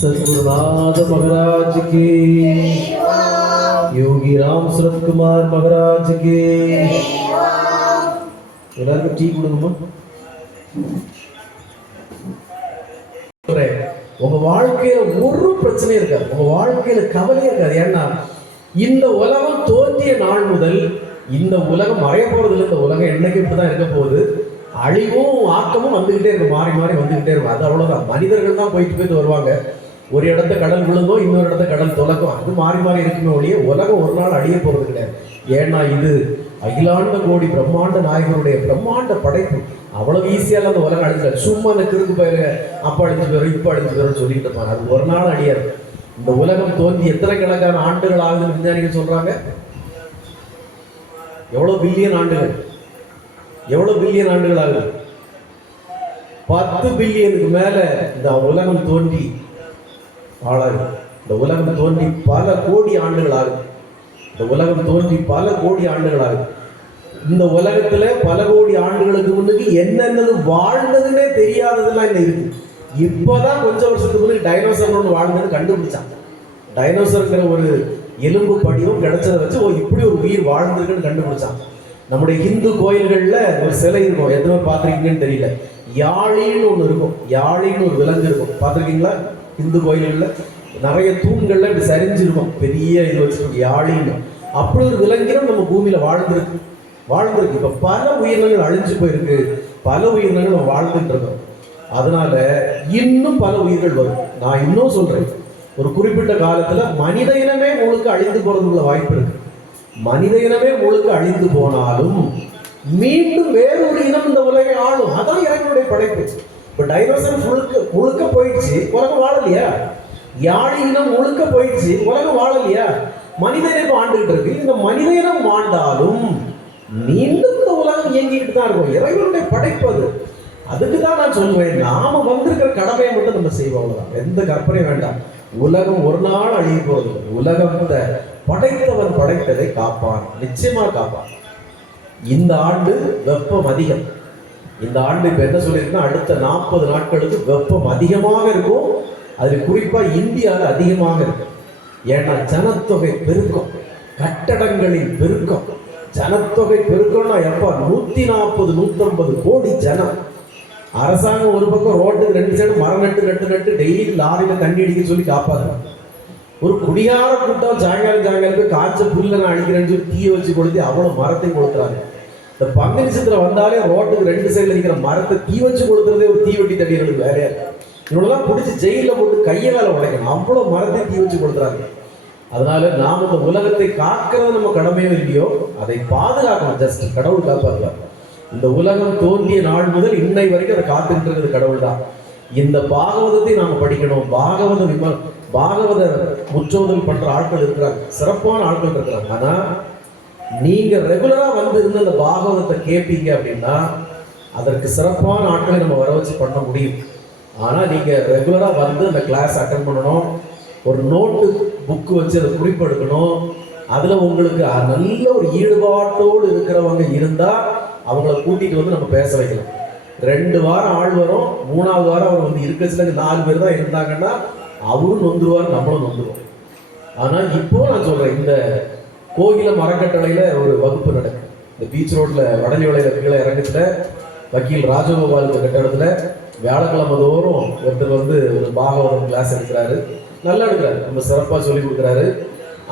सद्गुरुनाथ महाराज की, योगी राम सूरत कुमार महाराज की. எல்லாருக்கும் டீ கொடுங்கம்மா. உங்க வாழ்க்கையில ஒரு பிரச்சனையும் இருக்காது, உங்க வாழ்க்கையில கவலையே இருக்காது. ஏன்னா இந்த உலகம் தோன்றிய நாள் முதல் இந்த உலகம் மறைய போறது இல்லை. இந்த உலகம் என்னைக்கு இப்படிதான் இருக்க போகுது. அழிவும் ஆக்கமும் வந்துகிட்டே இருக்கும், மாறி மாறி வந்துகிட்டே இருக்கும். அது அவ்வளவுதான். மனிதர்கள் தான் போயிட்டு போயிட்டு வருவாங்க. ஒரு இடத்த கடல் விழுந்தோ இன்னொரு இடத்த கடல் தொலைக்கும். அது மாறி மாறி இருக்குமே ஒழிய உலகம் ஒரு நாள் அழிய போறது கிடையாது. ஏன்னா இது அகிலாண்ட கோடி பிரம்மாண்ட நாயகனுடைய பிரம்மாண்ட படைப்பு. அவ்வளவு ஈஸியால அந்த உலகம் அழிஞ்சாரு. சும்மா அந்த கிறுக்கு பயிர அப்ப அழிஞ்சு போயிடும் இப்ப அழிஞ்சு போயிடும் சொல்லிட்டு இருப்பாங்க. அது ஒரு நாள் அழியாது. இந்த உலகம் தோன்றி எத்தனை கணக்கான ஆண்டுகள் ஆகுதுன்னு விஞ்ஞானிகள் சொல்றாங்க. எவ்வளவு பில்லியன் ஆண்டுகள், எவ்வளவு பில்லியன் ஆண்டுகள் ஆகுது? 10 பில்லியனுக்கு மேல இந்த உலகம் தோன்றி ஆளாகுது. இந்த உலகம் தோன்றி பல கோடி ஆண்டுகள் ஆகுது. இந்த உலகம் தோன்றி பல கோடி ஆண்டுகள் ஆகுது. இந்த உலகத்துல பல கோடி ஆண்டுகளுக்கு முன்னுக்கு என்னென்னது வாழ்ந்ததுன்னே தெரியாததெல்லாம் என்ன இருக்கு. இப்போதான் கொஞ்சம் வருஷத்துக்கு முன்னாடி டைனோசர் ஒன்று வாழ்ந்தது கண்டுபிடிச்சாங்க. டைனோசருங்கிற ஒரு எலும்பு படியும் கிடைச்சதை வச்சு இப்படி ஒரு உயிர் வாழ்ந்திருக்குன்னு கண்டுபிடிச்சாங்க. நம்முடைய இந்து கோயில்கள்ல ஒரு சிலை இருக்கும், எத்தனை பார்த்துருக்கீங்கன்னு தெரியல. யாழின்னு ஒன்று இருக்கும், யாழின்னு ஒரு விலங்கு இருக்கும், பார்த்துருக்கீங்களா? இந்து கோயில்கள்ல நிறைய தூண்கள்ல இப்படி சரிஞ்சிருக்கும், பெரிய இது வச்சிருக்கும் யாழின்னு. அப்படி ஒரு விலங்கினம் நம்ம பூமியில வாழ்ந்திருக்கு. இப்ப பல உயிரினங்கள் அழிஞ்சு போயிருக்கு, பல உயிரினங்கள் நம்ம வாழ்ந்துட்டு இருக்கோம். அதனால இன்னும் பல உயிர்கள் வரும். நான் இன்னும் சொல்றேன், ஒரு குறிப்பிட்ட காலத்துல மனித இனமே முழுக்க அழிந்து போறதுக்குள்ள வாய்ப்பு இருக்கு. மனித இனமே முழுக்க அழிந்து போனாலும் மீண்டும் வேறொரு இனம் இந்த உலகை ஆளும். அதான் இறைவனுடைய படைப்பு. இப்ப டைனோசர் முழுக்க போயிடுச்சு, உலகம் வாழலையா? யாழி இனம் முழுக்க போயிடுச்சு, உலகம் வாழலையா? மனித இனம் ஆண்டுகிட்டு இருக்கு. இந்த மனித இனம் ஆண்டாலும் மீண்டும் இந்த உலகம் இயங்கிக்கிட்டு தான் இருக்கும். இறைவனுடைய படைப்பு அது. அதுக்கு தான் நான் சொல்லுவேன், நாம வந்திருக்கிற கடமையை மட்டும் நம்ம செய்வோம், அவ்வளவுதான். எந்த கற்பனையும் வேண்டாம். உலகம் ஒரு நாள் அழிய போறது. உலகத்தை படைத்தவன் படைத்ததை காப்பான், நிச்சயமா காப்பான். இந்த ஆண்டு வெப்பம் அதிகம். இந்த ஆண்டு இப்ப என்ன சொல்லியிருக்குன்னா, அடுத்த 40 நாட்களுக்கு வெப்பம் அதிகமாக இருக்கும். அதில் குறிப்பா இந்தியாவில் அதிகமாக இருக்கும். ஏன்னா ஜனத்தொகை பெருக்கம், கட்டடங்களின் பெருக்கம். ஜனத்தொகை பெருக்கம்னா எப்ப 140-150 கோடி ஜனம். அரசாங்கம் ஒரு பக்கம் ரோட்டுக்கு 2 சைடு மரம் நட்டு டெய்லி லாரியில தண்ணி அடிக்க சொல்லி காப்பாற்றுறாங்க. ஒரு குடியார கூட்டம் சாயங்காலம் காய்ச்ச புல்ல நான் அடிக்கிறேன்னு சொல்லி தீயை வச்சு கொளுத்தி அவ்வளவு மரத்தையும் கொளுத்துறாங்க. இந்த பங்குனி சித்திரை வந்தாலே ரோட்டுக்கு 2 சைடுல இருக்கிற மரத்தை தீ வச்சு கொடுக்கறதே ஒரு தீவெட்டி தடிகளுக்கு வேலையா இருக்கு. இவனெல்லாம் பிடிச்சி ஜெயிலில் போட்டு கையை வேலை உடைக்கணும், அவ்வளவு மரத்தை தீ வச்சு கொடுத்துறாங்க. அதனால நாம் இந்த உலகத்தை காக்கிறது நம்ம கடமையோ இல்லையோ, அதை பாதுகாக்கணும். ஜஸ்ட் கடவுள் காப்பாற்றுவார். இந்த உலகம் தோன்றிய நாள் முதல் இன்னை வரைக்கும் அதை காத்துக்கிட்டு இருக்கிறது கடவுள் தான். இந்த பாகவதத்தை நாம படிக்கணும். பாகவத முற்றோதல் பண்ற ஆட்கள் இருக்கிறாங்க, சிறப்பான ஆட்கள் இருக்கிறாங்க. ஆனா நீங்க ரெகுலரா வந்து இருந்து அந்த பாகவதத்தை கேட்பீங்க அப்படின்னா அதற்கு சிறப்பான ஆட்களை நம்ம வர வச்சு பண்ண முடியும். ஆனா நீங்க ரெகுலரா வந்து அந்த கிளாஸ் அட்டன் பண்ணணும், ஒரு நோட்டு புக்கு வச்சு அதை குறிப்பெடுக்கணும். அதுல உங்களுக்கு நல்ல ஒரு ஈடுபாட்டோடு இருக்கிறவங்க இருந்தா அவங்கள கூட்டிட்டு வந்து நம்ம பேச வைக்கலாம். 2 வாரம் ஆள் வரும், 3ஆவது வாரம் அவர் வந்து இருக்கச்சுல 4 பேர் தான் இருந்தாங்கன்னா அவரும் நொந்துருவார், நம்மளும் நொந்துருவோம். ஆனா இப்போ நான் சொல்றேன், இந்த கோகில மரக்கட்டளையில ஒரு வகுப்பு நடக்குது. இந்த பீச் ரோட்ல வடலி வளையில கீழே இறங்கத்துல வக்கீல் ராஜகோபால் கட்டடத்துல வியாழக்கிழமை தோறும் ஒருத்தர் வந்து ஒரு பாகவதம் கிளாஸ் எடுக்கிறாரு. நல்லா எடுக்கிறாரு, ரொம்ப சிறப்பா சொல்லி கொடுக்குறாரு.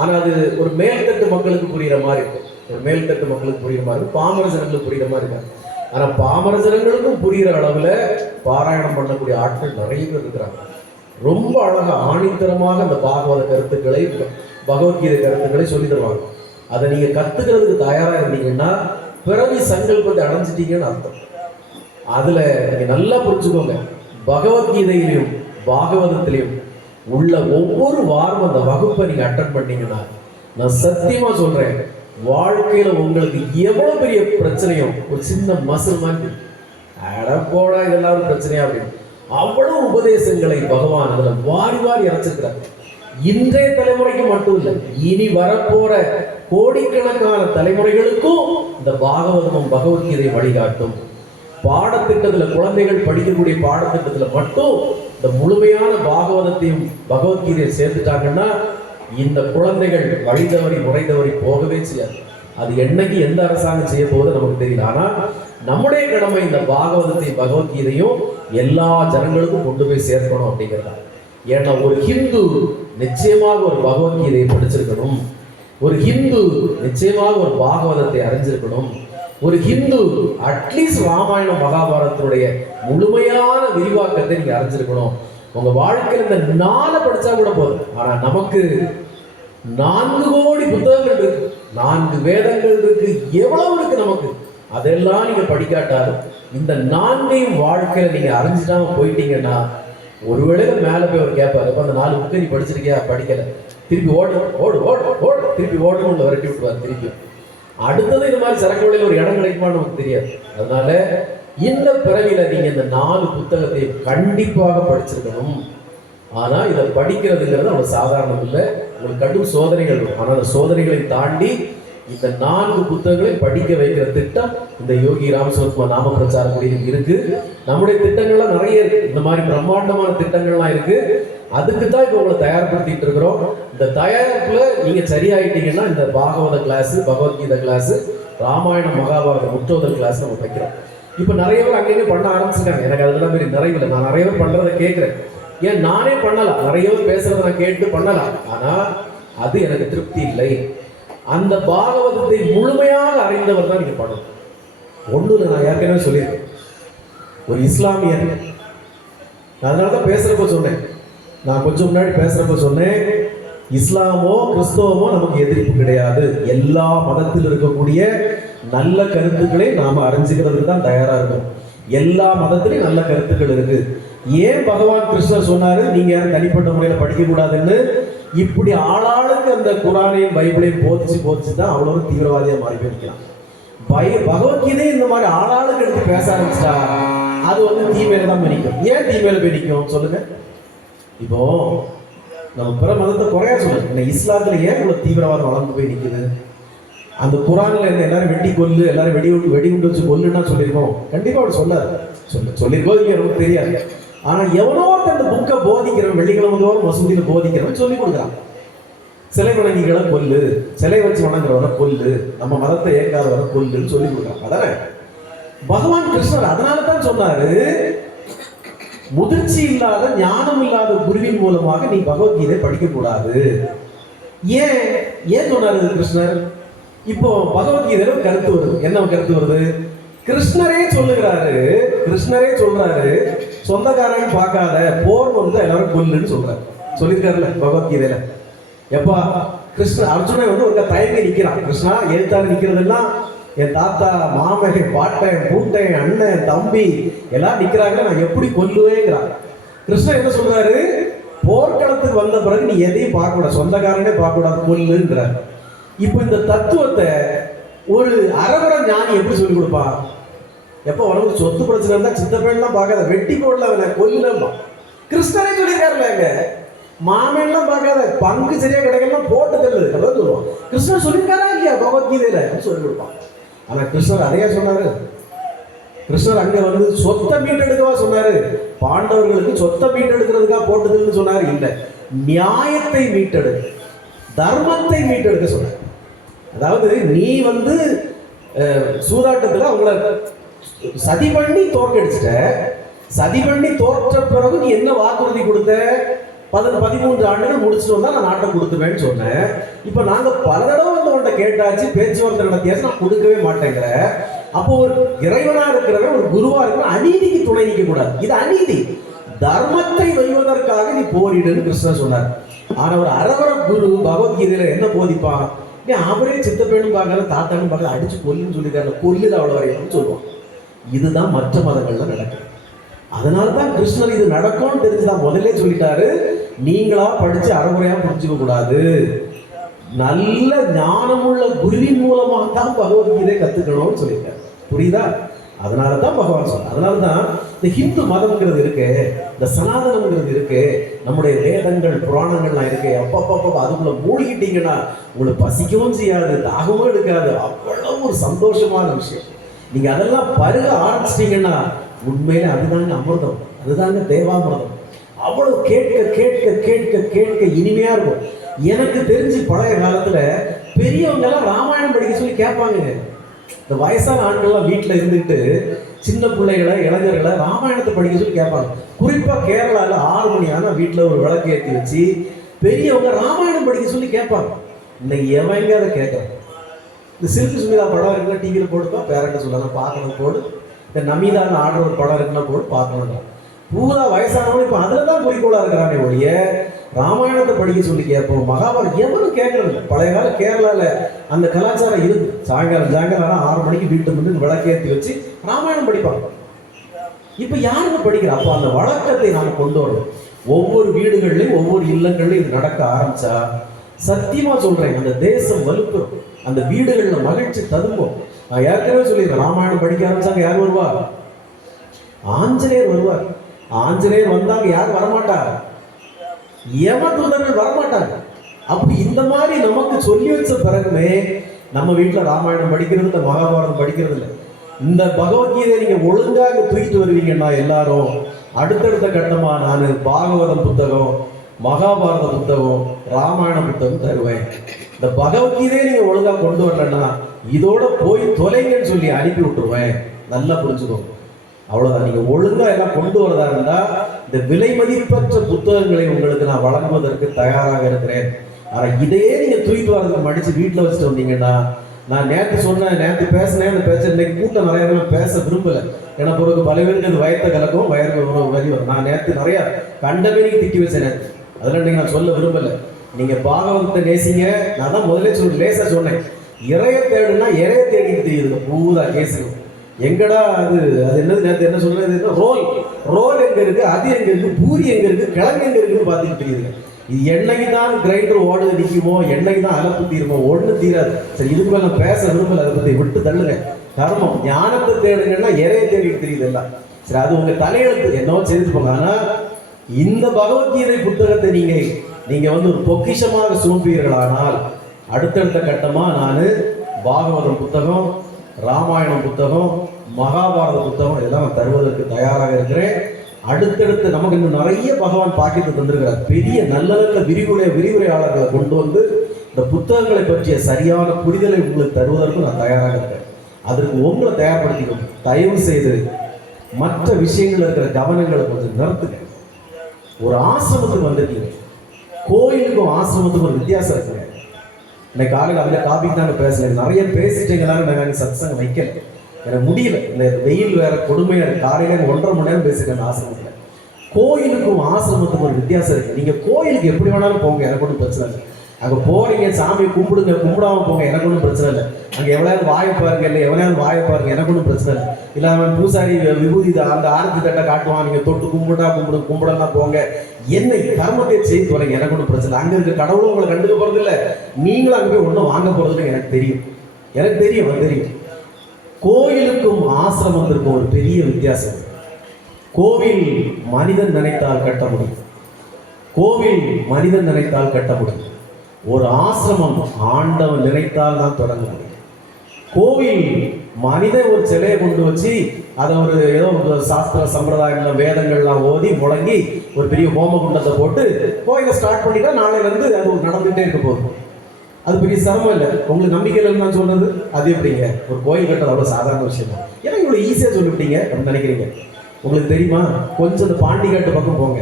ஆனா அது ஒரு மேல்தட்டு மக்களுக்கு புரியுற மாதிரி இருக்கும். ஒரு மேல்தட்டு மக்களுக்கு புரியுற மாதிரி இருக்கும், பாமர ஜனங்களுக்கு புரியுற மாதிரி இருக்காங்க. ஆனா பாமர ஜனங்களுக்கும் புரியுற அளவுல பாராயணம் பண்ணக்கூடிய ஆட்கள் நிறைய பேர் இருக்கிறாங்க. ரொம்ப அழகா ஆணித்தரமாக அந்த பாகவத கருத்துக்களை, பகவத்கீதை கருத்துக்களை சொல்லி தருவாங்க. அதை நீங்க கத்துக்கிறதுக்கு தயாரா இருந்தீங்கன்னா பிறவி சங்கல்பத்தை அடைஞ்சிட்டீங்கன்னு அர்த்தம். அதுல நீங்க நல்லா புரிஞ்சுக்கோங்க, பகவத்கீதையிலையும் பாகவதத்திலையும் உள்ள ஒவ்வொரு வாரம் அந்த வகுப்பை நீங்க அட்டன் பண்ணீங்கன்னா நான் சத்தியமா சொல்றேன், வாழ்க்கையில உங்களுக்கு எவ்வளவு பெரிய பிரச்சனையோ ஒரு சின்ன மசில் மாதிரி போடா இதெல்லாம் ஒரு பிரச்சனையா அப்படின்னு அவ்வளவு உபதேசங்களை பகவான் அதுல வாரி வாரி இறைச்சிருக்கிறார். இன்றைய தலைமுறைக்கு மட்டும் இல்லை, இனி வரப்போற கோடிக்கணக்கான தலைமுறைகளுக்கும் இந்த பாகவதமும் பகவத்கீதை வழிகாட்டும். பாடத்திட்டத்துல குழந்தைகள் படிக்கக்கூடிய பாடத்திட்டத்துல மட்டும் இந்த முழுமையான பாகவதத்தையும் பகவத்கீதையை சேர்த்துட்டாங்கன்னா இந்த குழந்தைகள் வழிதவறி முறைதவறி போகவே செய்யாது. அது என்னைக்கு எந்த அரசாங்கம் செய்ய போகுது நமக்கு தெரியல. ஆனா நம்முடைய கடமை இந்த பாகவதத்தையும் பகவத்கீதையும் எல்லா ஜனங்களுக்கும் கொண்டு போய் சேர்க்கணும் அப்படிங்கிறதா. ஏன்னா ஒரு ஹிந்து நிச்சயமாக ஒரு பகவத்கீதையை படிச்சிருக்கணும், ஒரு ஹிந்து நிச்சயமாக ஒரு பாகவதத்தை அறிஞ்சிருக்கணும், ஒரு ஹிந்து அட்லீஸ்ட் ராமாயணம் மகாபாரதத்தினுடைய முழுமையான விரிவாக்கத்தை நீங்க அறிஞ்சிருக்கணும். உங்க வாழ்க்கையில் இந்த 4 படிச்சா கூட போதும். ஆனா நமக்கு 4 கோடி புத்தகங்கள் இருக்கு, 4 வேதங்கள் இருக்கு, எவ்வளவு இருக்கு நமக்கு. அதெல்லாம் நீங்க படிக்காட்டாலும் இந்த 4ஐயும் வாழ்க்கையில நீங்க அறிஞ்சிட்டாம போயிட்டீங்கன்னா ஒருவேளை மேல போய் அவர் கேட்பாரு, அப்ப அந்த 4 புக்கை நீ படிச்சிருக்கியா? படிக்கல, திருப்பி ஓடு ஓடு ஓடு ஓடு, திருப்பி ஓடுன்னு உங்களை விரட்டி விட்டுருவார். திருப்பி அடுத்தது இந்த மாதிரி சரக்கு வழியில் ஒரு இடம் கிடைக்குமான்னு நமக்கு தெரியாது. அதனால இந்த பிறவில நீங்க இந்த 4 புத்தகத்தை கண்டிப்பாக படிச்சிருக்கணும். ஆனா இதை படிக்கிறதுங்கிறது அவ்வளவு சாதாரணம் இல்லை, உங்களுக்கு கடும் சோதனைகள் இருக்கும். ஆனா அந்த சோதனைகளை தாண்டி இந்த 4 புத்தகங்களை படிக்க வைக்கிற திட்டம் இந்த யோகி ராம் சுரத்குமார் நாம பிரச்சார குடியில் இருக்கு. நம்முடைய திட்டங்கள்லாம் நிறைய இருக்கு, இந்த மாதிரி பிரம்மாண்டமான திட்டங்கள்லாம் இருக்கு. அதுக்கு தான் இப்போ உங்களை தயார்படுத்திட்டு இருக்கிறோம். இந்த தயாரிப்புல நீங்க சரியாயிட்டீங்கன்னா இந்த பாகவத கிளாஸ், பகவத்கீதை கிளாஸ், ராமாயணம் மகாபாரத முற்றோதல் கிளாஸ் நம்ம வைக்கிறோம். இப்போ நிறைய பேர் அங்கேயே பண்ண ஆரம்பிச்சிருக்காங்க. எனக்கு அதெல்லாம் பெரிய நிறைவில்லை, நான் நிறைய பேர் பண்றதை கேட்கிறேன். ஏன் நானே பண்ணலாம், நிறைய பேர் பேசுறதை நான் கேட்டு பண்ணலாம். ஆனா அது எனக்கு திருப்தி இல்லை. அந்த பாகவதத்தை முழுமையாக அறிந்தவர் தான் நீங்க பண்ணணும். ஒண்ணு நான் ஏற்கனவே சொல்லியிருக்கேன், ஒரு இஸ்லாமியர், அதனாலதான் பேசுறப்ப சொன்னேன், நான் கொஞ்சம் முன்னாடி பேசுறப்ப சொன்னேன், இஸ்லாமோ கிறிஸ்தவமோ நமக்கு எதிர்ப்பு கிடையாது. எல்லா மதத்தில் இருக்கக்கூடிய நல்ல கருத்துக்களை நாம அறிஞ்சுக்கிறதுக்கு தான் தயாரா இருக்கும். எல்லா மதத்திலையும் நல்ல கருத்துக்கள் இருக்கு. ஏன் பகவான் கிருஷ்ணர் சொன்னாரு நீங்க யாரும் தனிப்பட்ட முறையில் படிக்க கூடாதுன்னு? இப்படி ஆளாளுக்கு அந்த குரானையும் பைபிளையும் போதிச்சு தான் அவ்வளவு தீவிரவாதியா மாறி போயிருக்கலாம். பகவத்கீதை இந்த மாதிரி ஆளாளுக்கு எடுத்து பேச ஆரம்பிச்சிட்டா அது வந்து தீமையில தான் பிடிக்கும். ஏன் தீமையில பிடிக்கும் சொல்லுங்க? இப்போ நம்ம பிற மதத்தை குறையா சொல்லுங்க, இஸ்லாத்துல ஏன் இவ்வளவு தீவிரவாதம் வளர்ந்து போய் நிற்குது? அந்த குரான்ல எல்லாரும் வெட்டி கொல்லு, எல்லாரும் வெடிகுண்டு வச்சு கொல்லுன்னா சொல்லியிருக்கோம்? கண்டிப்பா அப்படி சொல்லியிருக்கோம், இங்க ரொம்ப தெரியாது. ஆனா எவனோ அந்த புக்கை போதிக்கிறவன், வெள்ளிக்கிழமை தோறும் மசூதியில போதிக்கிறவன் சொல்லி கொடுக்குறான், சிலை வணங்கிகளை கொல்லு, சிலை வச்சு வணங்குறவரை கொல்லு, நம்ம மதத்தை ஏற்காதவரை கொல்லுன்னு சொல்லி கொடுக்குறான். அதானே பகவான் கிருஷ்ணர் அதனால தான் சொன்னாரு, முதிர்ச்சி இல்லாத ஞானம் இல்லாத குருவின் மூலமாக நீ பகவத்கீதை படிக்க கூடாது. ஏன் சொன்னாரு கிருஷ்ணர்? இப்போ பகவத்கீதையில கருத்து வருது. என்ன கருத்து வருது? கிருஷ்ணரே சொல்றாரு சொந்தக்காரன் பார்க்காத, போர் வந்து எல்லாரும் கொல்லுன்னு சொல்றாரு. சொல்லியிருக்காருல்ல பகவத்கீதையில. எப்பா கிருஷ்ணன் அர்ஜுனன் வந்து ஒரு தயங்கி நிக்கிறான். கிருஷ்ணா எழுத்தாரு நிக்கிறதெல்லாம் என் தாத்தா, மாமன், பாட்டன், பூட்டன், அண்ணன், தம்பி எல்லாம் நிக்கிறாங்க, நான் எப்படி கொல்லுவேங்கிறான். கிருஷ்ணன் என்ன சொல்றாரு? போர்க்களத்துக்கு வந்த பிறகு நீ எதையும் பார்க்க கூடாது, சொந்தக்காரனே பார்க்க கூடாது, கொல்லுங்கிறார். இப்போ இந்த தத்துவத்தை ஒரு அரவர ஞானி எப்படி சொல்லிக் கொடுப்பான்? எப்போ உனக்கு சொத்து பிரச்சனை இருந்தா சித்தப்பேன்லாம் பார்க்காத, வெட்டி போடல, கொல்லுலம்பா. கிருஷ்ணரே சொல்லியிருக்காருல்ல, மாமன்லாம் பார்க்காத, பங்கு சரியா கிடைக்கலாம் போட்டு தருது அதான் சொல்லுவான். கிருஷ்ணர் சொல்லியிருக்காரா இல்லையா பகவத்கீதையில? சொல்லிக் கொடுப்பான். ஆனா கிருஷ்ணர் அதையா சொன்னாரு? கிருஷ்ணர் அங்க வந்து சொத்தை மீட்டெடுக்கவா சொன்னாரு? பாண்டவர்களுக்கு சொத்தை மீட்டெடுக்கிறதுக்காக போட்டுதுன்னு சொன்னாரு? இல்ல, நியாயத்தை மீட்டெடு, தர்மத்தை மீட்டெடுக்க சொன்னார். அதாவது நீ வந்து சூதாட்டத்துல அவங்கள சதி பண்ணி தோற்கடிச்சிட்ட, சதி பண்ணி தோற்ற பிறகு நீ என்ன வாக்குறுதி கொடுத்த? 13 ஆண்டுகள் முடிச்சுட்டு வந்தா நான் நாட்டை கொடுத்துவேன்னு சொன்னேன். இப்ப நாங்க பல தடவை வந்து உன்கிட்ட கேட்டாச்சு, பேச்சுவார்த்தை நடத்தியாச்சு, நான் கொடுக்கவே மாட்டேங்கிற. அப்போ ஒரு இறைவனா இருக்கிறவன், ஒரு குருவா இருக்கிற அநீதிக்கு துணை நிற்க கூடாது. இது அநீதி. தர்மத்தை வெல்வதற்காக நீ போரிடுன்னு கிருஷ்ணன் சொன்னார். ஆனா ஒரு அரவர குரு பகவத்கீதையில என்ன போதிப்பான்? நீ அவரே சித்தப்பேனும் பார்க்கல, தாத்தானும் பார்க்கல, அடிச்சு கொல்லுன்னு சொல்லியிருக்காரு, கொல்லுது அவ்வளவு வரையும் சொல்லுவான். இதுதான் மற்ற மதங்கள்ல நடக்குது. அதனாலதான் கிருஷ்ணர் இது நடக்கும்னு தெரிஞ்சுதான் முதல்ல சொல்லிட்டாரு, நீங்களா படிச்சு அறமுறையா புரிஞ்சுக்க கூடாது, நல்ல ஞானமுள்ள குருவின் மூலமா தான் பகவத்கீதை கத்துக்கணும்னு சொல்லியிருக்காரு. புரியுதா? அதனாலதான் பகவான் சொன்ன. அதனாலதான் இந்த ஹிந்து மதம்ங்கிறது இருக்கு, இந்த சனாதனம்ங்கிறது இருக்கு, நம்முடைய வேதங்கள் புராணங்கள்லாம் இருக்கு. அப்பப்பப்ப அதுக்குள்ள மூழ்கிட்டீங்கன்னா உங்களுக்கு பசிக்கவும் செய்யாது, தாகமும் எடுக்காது. அவ்வளவு ஒரு சந்தோஷமான விஷயம். நீங்க அதெல்லாம் பருக ஆரம்பிச்சிட்டீங்கன்னா உண்மையில அதுதாங்க அமிர்தம், அதுதாங்க தேவாமிர்தம். அவ்வளவு கேட்க கேட்க கேட்க கேட்க இனிமையா இருக்கும். எனக்கு தெரிஞ்சு பழைய காலத்துல பெரியவங்க எல்லாம் ராமாயணம் படிக்க சொல்லி கேட்பாங்க. இந்த வயசான ஆண்கள்லாம் வீட்டுல இருந்துட்டு சின்ன பிள்ளைகளை, இளைஞர்களை ராமாயணத்தை படிக்க சொல்லி கேட்பாங்க. குறிப்பா கேரளால 6 மணி ஆனா வீட்டுல ஒரு விளக்கு ஏற்றி வச்சு பெரியவங்க ராமாயணம் படிக்க சொல்லி கேட்பாங்க. இன்னைக்கு எவங்க அதை கேட்கறாங்க? இந்த சில்கு சுமிதா படம் இருக்குன்னா டிவியில போட்டுப்பா, பேரண்ட சொல்லலாம் பார்க்கணும் போடு. இந்த நமிதான்னு ஆடுற ஒரு படம் இருக்குன்னா போடு பார்க்கணும். பூரா வயசானவங்க இப்ப அதுலதான் குறிக்கோளா இருக்கிறானே ஒழிய ராமாயணத்தை படிக்க சொல்லி கேட்போம், மகாபாரதம் எவனும் கேட்கறது. பழைய கால கேரளால அந்த கலாச்சாரம் இருக்கு. சாயங்காலம் 6 மணிக்கு வீட்டு முன்னு விளக்கேற்றி வச்சு ராமாயணம் படிப்பாங்க. இப்ப யாருங்க படிக்கிறா? அப்ப அந்த வழக்கத்தை நாம கொண்டு வரணும். ஒவ்வொரு வீடுகள்லயும் ஒவ்வொரு இல்லங்கள்லயும் இது நடக்க ஆரம்பிச்சா சத்தியமா சொல்றேன், அந்த தேசம் வலுப்பெறும், அந்த வீடுகள்ல மகிழ்ச்சி ததும்பும். நான் ஏற்கனவே சொல்லியிருக்கேன், ராமாயணம் படிக்க ஆரம்பிச்சாங்க யார் வருவா? ஆஞ்சநேயர் வருவார். ஆஞ்சநேயர் வந்தாங்க யாரும் வரமாட்டாங்க, யம தூதர்கள் வரமாட்டாங்க. அப்படி இந்த மாதிரி நமக்கு சொல்லி வச்ச பிறகுமே நம்ம வீட்டுல ராமாயணம் படிக்கிறது இல்லை, மகாபாரதம் படிக்கிறது இல்லை. இந்த பகவத்கீதை நீங்க ஒழுங்கா இங்க தூக்கிட்டு வருவீங்கன்னா எல்லாரும் அடுத்தடுத்த கட்டமா நான் பாகவதம் புத்தகம், மகாபாரத புத்தகம், ராமாயண புத்தகம் தருவேன். இந்த பகவத்கீதையை நீங்க ஒழுங்கா கொண்டு வரலன்னா இதோட போய் தொலைங்கன்னு சொல்லி அனுப்பி விட்டுருவேன். நல்லா புரிஞ்சுக்கோங்க. அவ்வளவுதான். நீங்க ஒழுங்கா எல்லாம் கொண்டு வரதா இருந்தா இந்த விலை மதிப்பற்ற புத்தகங்களை உங்களுக்கு நான் வழங்குவதற்கு தயாராக இருக்கிறேன். ஆனா இதையே நீங்க தூக்கிட்டு வரதுக்கு மடிச்சு வீட்டுல வச்சுட்டு வந்தீங்கன்னா, நான் நேற்று சொன்னேன், நேற்று பேசினேன், இன்னைக்கு கூட்டம் நிறைய பேச விரும்பல. ஏன்னா பிறகு பல பேருக்கு அது வயத்தை கலக்கும், வயிறு வலி வரும். நான் நேற்று நிறைய கண்டமேனிக்கு திட்டி வச்சேன் நேற்று. அதெல்லாம் நீங்க நான் சொல்ல விரும்பல. நீங்க பாகவதத்தை நேசிங்க. நான் தான் முதல்ல லேசா சொன்னேன், இறைய தேடுனா இறைய தேடிட்டு தெரியுது பூரா கேசுங்க. எங்கடா அது அது என்னது நேற்று என்ன சொல்றது, ரோல் ரோல் எங்க இருக்கு, அது எங்க இருக்கு, பூரி எங்க இருக்கு, கிழங்கு எங்க இருக்குன்னு பார்த்துக்கிட்டு தெரியுதுங்க. இது என்னைக்கு தான் கிரைண்டர் ஓடுது நிற்குமோ, என்னைக்கு தான் அலப்பு தீருமோ, ஒன்றும் தீராது. சரி, இதுக்கு மேலே பேச விரும்பல, அதை பற்றி விட்டு தள்ளுங்க. கர்மம் ஞானத்தை தேடுங்கன்னா இறைய தேடிட்டு தெரியுது எல்லாம். சரி, அது உங்க தலையெழுத்து என்னவோ செய்து போங்க. ஆனா இந்த பகவத்கீதை புத்தகத்தை நீங்க வந்து ஒரு பொக்கிஷமாக சூழ்ப்பீர்களானால் அடுத்தடுத்த கட்டமா நான் பாகவதம் புத்தகம், ராமாயணம் புத்தகம், மகாபாரத புத்தகம் இதெல்லாம் தருவதற்கு தயாராக இருக்கிறேன். அடுத்தடுத்து நமக்கு இன்னும் நிறைய பகவான் பாக்கியத்தை தந்திருக்கிறார். பெரிய நல்ல நல்ல விரிவுரையாளர்களை கொண்டு வந்து இந்த புத்தகங்களை பற்றிய சரியான புரிதலை உங்களுக்கு தருவதற்கு நான் தயாராக இருக்கேன். அதற்கு உங்களை தயார்படுத்திக்கணும். தயவு செய்து மற்ற விஷயங்கள் இருக்கிற கவனங்களை கொஞ்சம் நிறுத்துங்க. ஒரு ஆசிரமத்துக்கு வந்துட்டீங்க, கோயிலுக்கும் ஆசிரமத்துக்கும் ஒரு வித்தியாசம் இருக்குங்க. இன்னைக்கு காலையில் அந்த டாபிக் தாங்க பேசல, நிறைய பேசிட்டீங்களான்னு நாங்கள் சத்சங்கம் வைக்கல, எனக்கு முடியல. இந்த வெயில் வேற கொடுமையா இருக்கு. காலையில 1.5 மணி நேரம் பேசிட்டேன் ஆசிரமத்தில். கோயிலுக்கும் ஆசிரமத்துக்கும் ஒரு வித்தியாசம் இருக்கு. நீங்க கோயிலுக்கு எப்படி வேணாலும் போங்க, எனக்கு ஒன்றும் பிரச்சனை இல்லை. அங்கே போறீங்க, சாமியை கும்பிடுங்க, கும்பிடாம போங்க, எனக்கு ஒன்றும் பிரச்சனை இல்லை. அங்கே எவ்வளவு வாயை பாருங்க, இல்லை எவனையாவது வாயை பாருங்க, எனக்கு ஒன்றும் பிரச்சனை இல்லை. இல்லை அவன் பூசாரி விபூதி அந்த ஆரத்தி தட்டை காட்டுவான், நீங்க தொட்டு கும்பிடலாம் போங்க, என்னை கர்மத்தை செய்து போறீங்க, எனக்கு ஒன்றும் பிரச்சனை. அங்கே இருக்க கடவுளும் உங்களை கண்டுக்க போறது இல்லை, நீங்களும் அங்கே போய் ஒன்றும் வாங்க போறதுன்னு எனக்கு தெரியும். கோயிலுக்கும் ஆசிரமத்திற்கும் ஒரு பெரிய வித்தியாசம். கோவில் மனிதன் நினைத்தால் கட்ட முடியும், ஒரு ஆசிரமம் ஆண்டவன் நினைத்தால் தான் தொடங்க முடியும். கோவில் மனிதன் ஒரு சிலையை கொண்டு வச்சு அதை ஒரு ஏதோ சாஸ்திர சம்பிரதாயங்கள் வேதங்கள்லாம் ஓதி முழங்கி ஒரு பெரிய ஹோம குண்டத்தை போட்டு கோயிலை ஸ்டார்ட் பண்ணிட்டா நாளையிலேருந்து அது நடந்துகிட்டே இருக்க போகுது. அது பெரிய சிரமம் இல்லை. உங்களுக்கு நம்பிக்கை இல்லைன்னு நான் சொல்றது அது எப்படிங்க? ஒரு கோயில் கட்டுறது அவ்வளோ சாதாரண விஷயம் தான். ஏன்னா இவ்வளோ ஈஸியாக சொல்லிவிட்டீங்க அப்படின்னு நினைக்கிறீங்க. உங்களுக்கு தெரியுமா, கொஞ்சம் இந்த பாண்டிகாட்டு பக்கம் போங்க.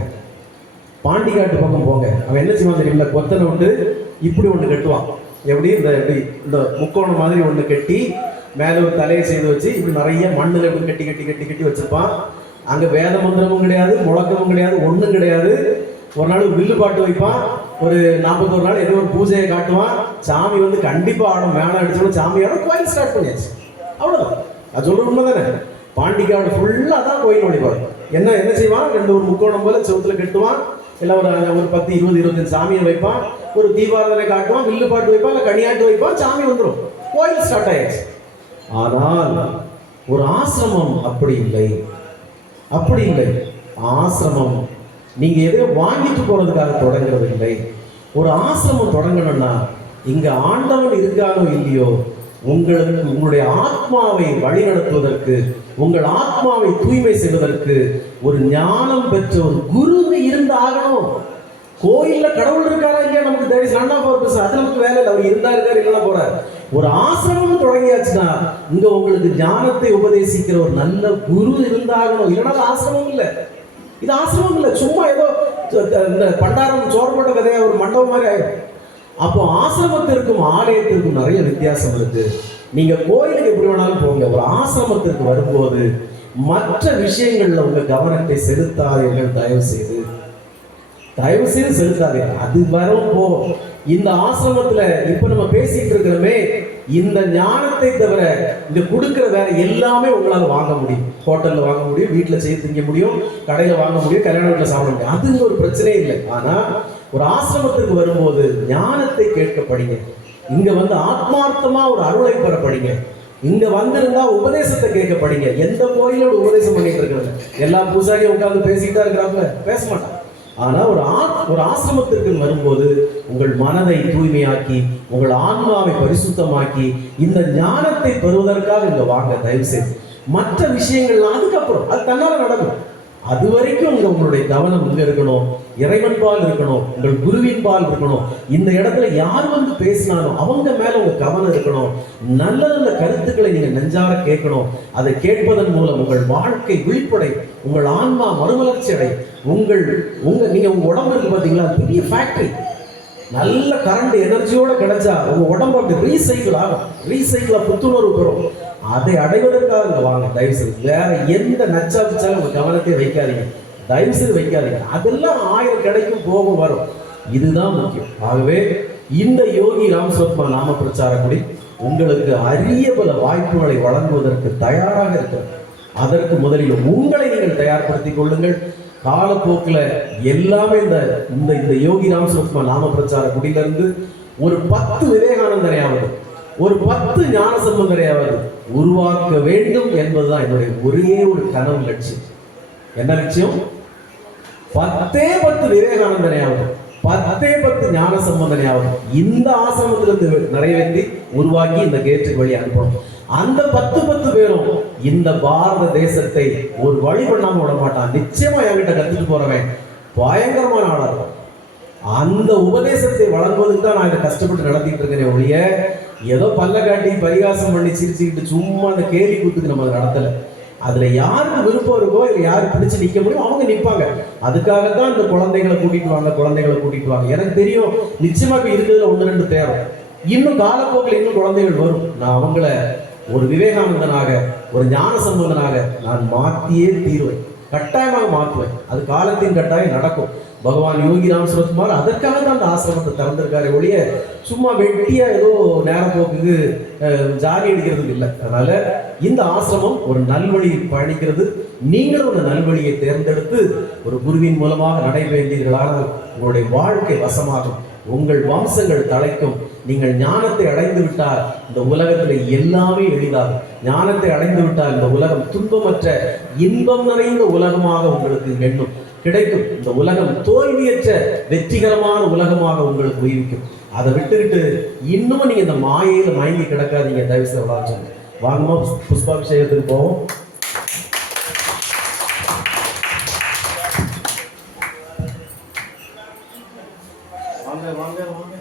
அவன் என்ன செய்வான் தெரியுங்களா? கொத்தனை உண்டு இப்படி ஒன்று கட்டுவான். எப்படி இந்த முக்கோணம் மாதிரி ஒன்று கட்டி மேலே ஒரு தலையை செய்து வச்சு இப்படி நிறைய மண்ணில் எப்படி கட்டி கட்டி கட்டி கட்டி வச்சிருப்பான். அங்கே வேத மந்திரமும் கிடையாது, முழக்கமும் கிடையாது, ஒன்றும் கிடையாது. ஒரு நாள் வில்லு பாட்டு வைப்பான், ஒரு 41 நாள் ஏதோ ஒரு பூஜையை காட்டுவான். சாமி வந்து கண்டிப்பா ஆடும், மேலே அடிச்சோட சாமி ஆடும், கோயில் ஸ்டார்ட் பண்ணியாச்சு. அவ்வளோதான். அது சொல்ற உண்மை தானே. பாண்டிக்காடு ஃபுல்லாக தான் கோயில் வழிபாடு. என்ன செய்வான்? ஒரு முக்கோணம் போல செவுத்துல கட்டுவான், இல்லை ஒரு 10, 20, 25 சாமியை வைப்பான், ஒரு தீபாராதனை காட்டுவான், வில்லு பாட்டு வைப்பான், இல்லை கனியாட்டு வைப்பான், சாமி வந்துடும், கோயில் ஸ்டார்ட் ஆயிடுச்சு. ஆனால் ஒரு ஆசிரமம் அப்படி இல்லை. ஆசிரமம் நீங்க எதையோ வாங்கிட்டு போறதுக்காக தொடங்குறது இல்லை. ஒரு ஆசிரமம் தொடங்கணும்னா இங்க ஆண்டவன் இருக்கானோ இல்லையோ, உங்களுடைய ஆத்மாவை வழிநடத்துவதற்கு, உங்கள் ஆத்மாவை தூய்மை செய்வதற்கு ஒரு ஞானம் பெற்ற ஒரு குரு இருந்து ஆகணும். கோயில்ல கடவுள் இருக்காரா இல்லையா நமக்கு தேவை, நன்னா பர்பஸ், அது நமக்கு வேலை இல்லை. அவர் இருக்காரு இல்லைன்னா போறாரு. ஒரு ஆசிரமம் தொடங்கியாச்சுன்னா இங்க உங்களுக்கு ஞானத்தை உபதேசிக்கிற ஒரு நல்ல குரு இருந்தாகணும். இல்லைன்னா ஆசிரமம் இல்லை. இது ஆசிரமம் இல்லை, சும்மா ஏதோ இந்த பண்டாரம் சோறு போட்ட கதையா ஒரு மண்டபம் மாதிரி ஆயிடும். அப்போ ஆசிரமத்திற்கும் ஆலயத்திற்கும் நிறைய வித்தியாசம் இருக்கு. நீங்க கோயிலுக்கு எப்படி வேணாலும் போங்க, ஒரு ஆசிரமத்திற்கு வரும்போது மற்ற விஷயங்கள்ல உங்க கவனத்தை செலுத்தாதீர்கள். தயவு செய்து செலுத்தாதீங்க. அது வரும் போ. இந்த ஆசிரமத்துல இப்ப நம்ம பேசிட்டு இருக்கிறோமே, இந்த ஞானத்தை தவிர இந்த கொடுக்கிற வேற எல்லாமே உங்களால வாங்க முடியும். ஹோட்டல்ல வாங்க முடியும், வீட்டுல செய்து திங்க முடியும், கடையில வாங்க முடியும், கல்யாண வீட்டுல சாப்பிட முடியும். அது ஒரு பிரச்சனையே இல்லை. ஆனா ஒரு ஆசிரமத்திற்கு வரும்போது ஞானத்தை கேட்க படிங்க. இங்க வந்து ஆத்மார்த்தமா ஒரு அருளை பெற படிங்க. இங்க வந்திருந்தா உபதேசத்தை கேட்க படிங்க. எந்த கோயிலோட உபதேசம் பண்ணிட்டு இருக்கிறது? எல்லா பூசாரியும் உட்கார்ந்து பேசிக்கிட்டா இருக்கிறாங்க, பேச மாட்டாங்க. ஆனா ஒரு ஆசிரமத்திற்கு வரும்போது உங்கள் மனதை தூய்மையாக்கி, உங்கள் ஆன்மாவை பரிசுத்தமாக்கி, இந்த ஞானத்தை பெறுவதற்காக இங்க வாங்க. தயவு செய்து மற்ற விஷயங்கள்லாம் அதுக்கப்புறம் அது தன்னால நடக்கும். அது வரைக்கும் உங்களுடைய கவனம் இங்க இருக்கணும், இறைவன் பால் இருக்கணும், உங்கள் குருவின் பால் இருக்கணும். இந்த இடத்துல யார் வந்து பேசினாலும் அவங்க மேல உங்க கவனம் இருக்கணும். நல்ல நல்ல கருத்துக்களை நீங்க நெஞ்சார கேட்கணும். அதை கேட்பதன் மூலம் உங்கள் வாழ்க்கை விழிப்படை, உங்கள் ஆன்மா மறுமலர்ச்சி அடை. நீங்க உங்க உடம்பு இருக்கு பாத்தீங்களா, பெரிய ஃபேக்டரி. நல்ல கரண்ட் எனர்ஜியோட கிடைச்சா உங்க உடம்பு அப்படி ரீசைக்கிள் ஆகும், ரீசைக்கிளா புத்துணர்வு பெறும். அதை அடைவதற்காக இங்க வாங்க. தயவு செய்து வேற எந்த நச்சா பிச்சாலும் உங்க கவனத்தை வைக்காதீங்க. தயவு செய்து வைக்காதீங்க. அதெல்லாம் 1000 கிடைக்கும், போகும், வரும். இதுதான் முக்கியம். ஆகவே இந்த யோகி ராம் ஸ்வரூபா நாம பிரச்சாரப்படி உங்களுக்கு அரிய பல வாய்ப்புகளை வழங்குவதற்கு தயாராக இருக்கிறது. அதற்கு முதலில் உங்களை நீங்கள் தயார்படுத்திக் கொள்ளுங்கள். காலப்போக்கில் எல்லாமே இந்த இந்த இந்த யோகிராம் சுரத்குமார் நாம பிரச்சார குடியிலிருந்து ஒரு 10 விவேகானந்தரையாவது, ஒரு 10 ஞான சம்பந்தரையாவது உருவாக்க வேண்டும் என்பதுதான் என்னுடைய ஒரே ஒரு கனவு லட்சியம். என்ன லட்சியம்? 10 விவேகானந்தரையாவது, 10 ஞான சம்பந்தனையாவது இந்த ஆசிரமத்திலிருந்து நிறைவேற்றி உருவாக்கி இந்த கேட்டுக்கு வழி அனுப்பணும். அந்த 10 பேரும் இந்த பாரத தேசத்தை ஒரு வழி பண்ணாம விட மாட்டான். நிச்சயமா என்கிட்ட கத்துட்டு போறவன் பயங்கரமான ஆளா இருக்கும். அந்த உபதேசத்தை வழங்குவதுக்கு தான் நான் இதை கஷ்டப்பட்டு நடத்திட்டு இருக்கிறேன் ஒழிய ஏதோ பல்ல காட்டி பரிகாசம் பண்ணி சிரிச்சுக்கிட்டு சும்மா அந்த கேலி கூத்துக்கு நம்ம அதை நடத்தலை. அதுல யாருக்கு விருப்பம் இருக்கோ இல்லை யாருக்கு பிடிச்சு நிற்க முடியும் அவங்க நிற்பாங்க. அதுக்காகத்தான் இந்த குழந்தைகளை கூட்டிட்டு வாங்க. எனக்கு தெரியும் நிச்சயமா இப்ப இருக்கிறதுல 1-2 தேரும். இன்னும் காலப்போக்கில் இன்னும் குழந்தைகள் வரும். நான் அவங்கள ஒரு விவேகானந்தனாக, ஒரு ஞான சம்பந்தனாக நான் மாற்றியே தீர்வேன். கட்டாயமாக மாற்றுவேன். அது காலத்தின் கட்டாயம் நடக்கும். பகவான் யோகிராம் சுரத்குமார் அதற்காக தான் அந்த ஆசிரமத்தை திறந்திருக்காரு ஒழிய சும்மா வெட்டியா ஏதோ நேரப்போக்குக்கு ஜாலி அடிக்கிறதுக்கு இல்லை. அதனால இந்த ஆசிரமம் ஒரு நல்வழியில் பயணிக்கிறது. நீங்களும் அந்த நல்வழியை தேர்ந்தெடுத்து ஒரு குருவின் மூலமாக நடைபெறுகிறீர்களானால் உங்களுடைய வாழ்க்கை வசமாகும், உங்கள் வம்சங்கள் தலைக்கும். நீங்கள் ஞானத்தை அடைந்து விட்டால் இந்த உலகத்தில் எல்லாமே எளிதாகும். ஞானத்தை அடைந்து விட்டால் இந்த உலகம் துன்பமற்ற இன்பம் நிறைந்த உலகமாக உங்களுக்கு எண்ணும் கிடைக்கும். இந்த உலகம் தோல்வியற்ற வெற்றிகரமான உலகமாக உங்களுக்கு உயிரிக்கும். அதை விட்டுக்கிட்டு இன்னும் நீங்க இந்த மாயையில மயங்கி கிடக்காதீங்க. தயவு செய்து வாங்கம்மா, புஷ்பாபிஷேகத்துக்கு போவோம். வாங்க வாங்க வாங்க.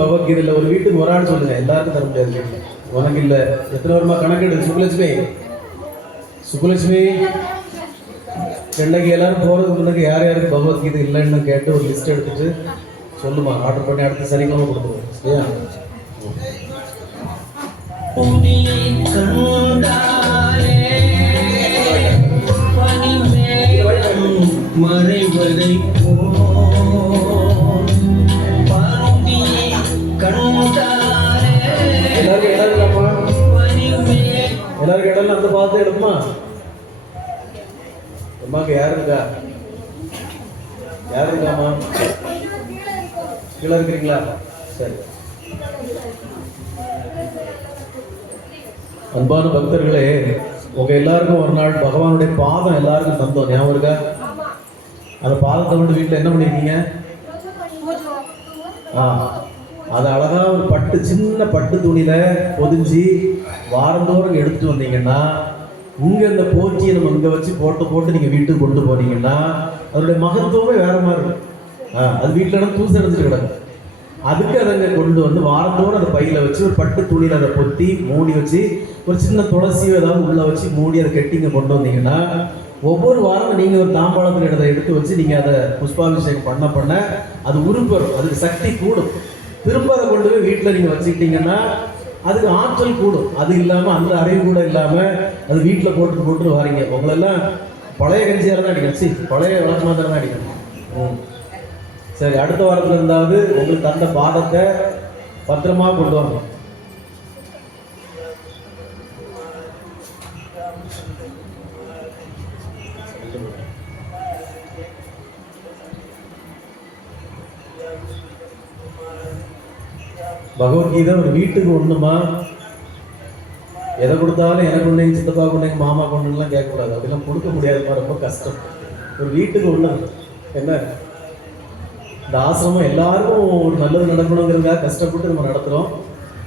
பகவத்கீதை ஒரு வீட்டுக்கு ஒரு ஆள் சொல்லுங்க, எல்லாருக்கும் தர முடியாது. உனக்கு இல்ல எத்தனை வருமா கணக்கெடு. சுப்புலட்சுமி இன்னைக்கு எல்லாரும் போறதுக்கு முன்னாடி யார் யாருக்கு பகவத்கீதை இல்லைன்னு கேட்டு ஒரு லிஸ்ட் எடுத்துட்டு சொல்லுமா, ஆர்டர் பண்ணி அடுத்த சனிக்கிழமை கொடுத்துருவோம். சரியா? மறைவதை எல்லாருக்கும் இடம் அந்த பார்த்து எடுக்குமா? அம்மாக்கு யாரு இருக்கா? யாரு இருக்காமா? கீழே இருக்கிறீங்களா? சரி. அன்பான பக்தர்களே, உங்க எல்லாருக்கும் ஒரு நாள் பகவானுடைய பாதம் எல்லாருக்கும் தந்தோம். ஞாபகம் இருக்கா? அந்த பாதத்தை கொண்டு வீட்டில் என்ன பண்ணிருக்கீங்க? அது அழகா ஒரு சின்ன பட்டு துணியில பொதிஞ்சு வாரந்தோறும் எடுத்துட்டு வந்தீங்கன்னா இங்க இந்த போட்டியை நம்ம இங்க வச்சு போட்டு நீங்க வீட்டுக்கு கொண்டு போனீங்கன்னா அதனுடைய மகத்துவமே வேற மாதிரி இருக்கும். அது வீட்டுல தூசி அடைஞ்சிட்டு கிடக்கும். அதுக்கு அதை கொண்டு வந்து வாரந்தோறும் அந்த பையில வச்சு ஒரு பட்டு துணியில அதை பொத்தி மூடி வச்சு ஒரு சின்ன துளசியோ ஏதாவது உள்ள வச்சு மூடி அதை கட்டிங்க கொண்டு வந்தீங்கன்னா ஒவ்வொரு வாரம் நீங்க ஒரு தாம்பாளத்தில் இடத்தை எடுத்து வச்சு நீங்க அதை புஷ்பாபிஷேகம் பண்ண அது உருப்பெறும். அதுக்கு சக்தி கூடும். திரும்ப அதை கொண்டு போய் வீட்டில் நீங்க வச்சுக்கிட்டீங்கன்னா அதுக்கு ஆற்றல் கூடும். அது இல்லாமல் அந்த அறிவு கூட இல்லாமல் அது வீட்டில் போட்டு வாரீங்க. உங்களெல்லாம் பழைய கஞ்சியாக தான் அடிக்கணும், பழைய வழக்கமாக தான் அடிக்கணும். சரி, அடுத்த வாரத்தில் இருந்தாவது உங்களுக்கு தந்த பாதத்தை பத்திரமா கொண்டு வாங்க. பகவத்கீதை ஒரு வீட்டுக்கு ஒண்ணுமா, எதை கொடுத்தாலும் எனக்கு ஒண்ணு, சித்தப்பா கொண்டு, மாமா கொண்டுலாம் கேட்கக்கூடாது. அப்படிலாம் கொடுக்க முடியாதுமா, ரொம்ப கஷ்டம். ஒரு வீட்டுக்கு ஒண்ணு என்ன, இந்த ஆசிரமம் எல்லாருக்கும் ஒரு நல்லது நடக்கணுங்கிறதுக்காக கஷ்டப்பட்டு நம்ம நடத்துறோம்.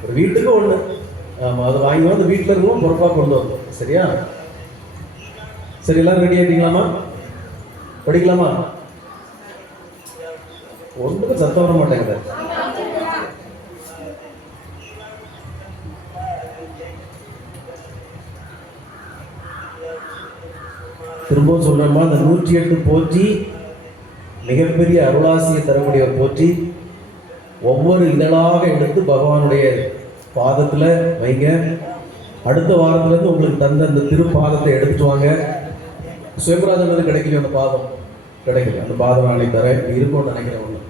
ஒரு வீட்டுக்கு ஒண்ணு, ஆமா, அதை வாங்கி வந்து வீட்டில் இருக்கவும் பொறுப்பாக கொண்டு வந்தோம். சரியா? சரி, எல்லாரும் ரெடி ஆகிட்டீங்களாமா? படிக்கலாமா? ஒன்றுக்கும் சத்தம் வர மாட்டேங்குது. திரும்பவும் சொல்றோமா, அந்த 108 போற்றி மிகப்பெரிய அருளாசியை தரக்கூடிய போற்றி ஒவ்வொரு இதழாக எடுத்து பகவானுடைய பாதத்தில் வைங்க. அடுத்த வாரத்துலேருந்து உங்களுக்கு தந்த அந்த திருப்பாதத்தை எடுத்துட்டு வாங்க. சுயம்பராஜன் கிடைக்கல, அந்த பாதம் கிடைக்கல, அந்த பாதம் நாளைக்கு தரேன் இருக்கும்னு நினைக்கிறேன். ஒன்று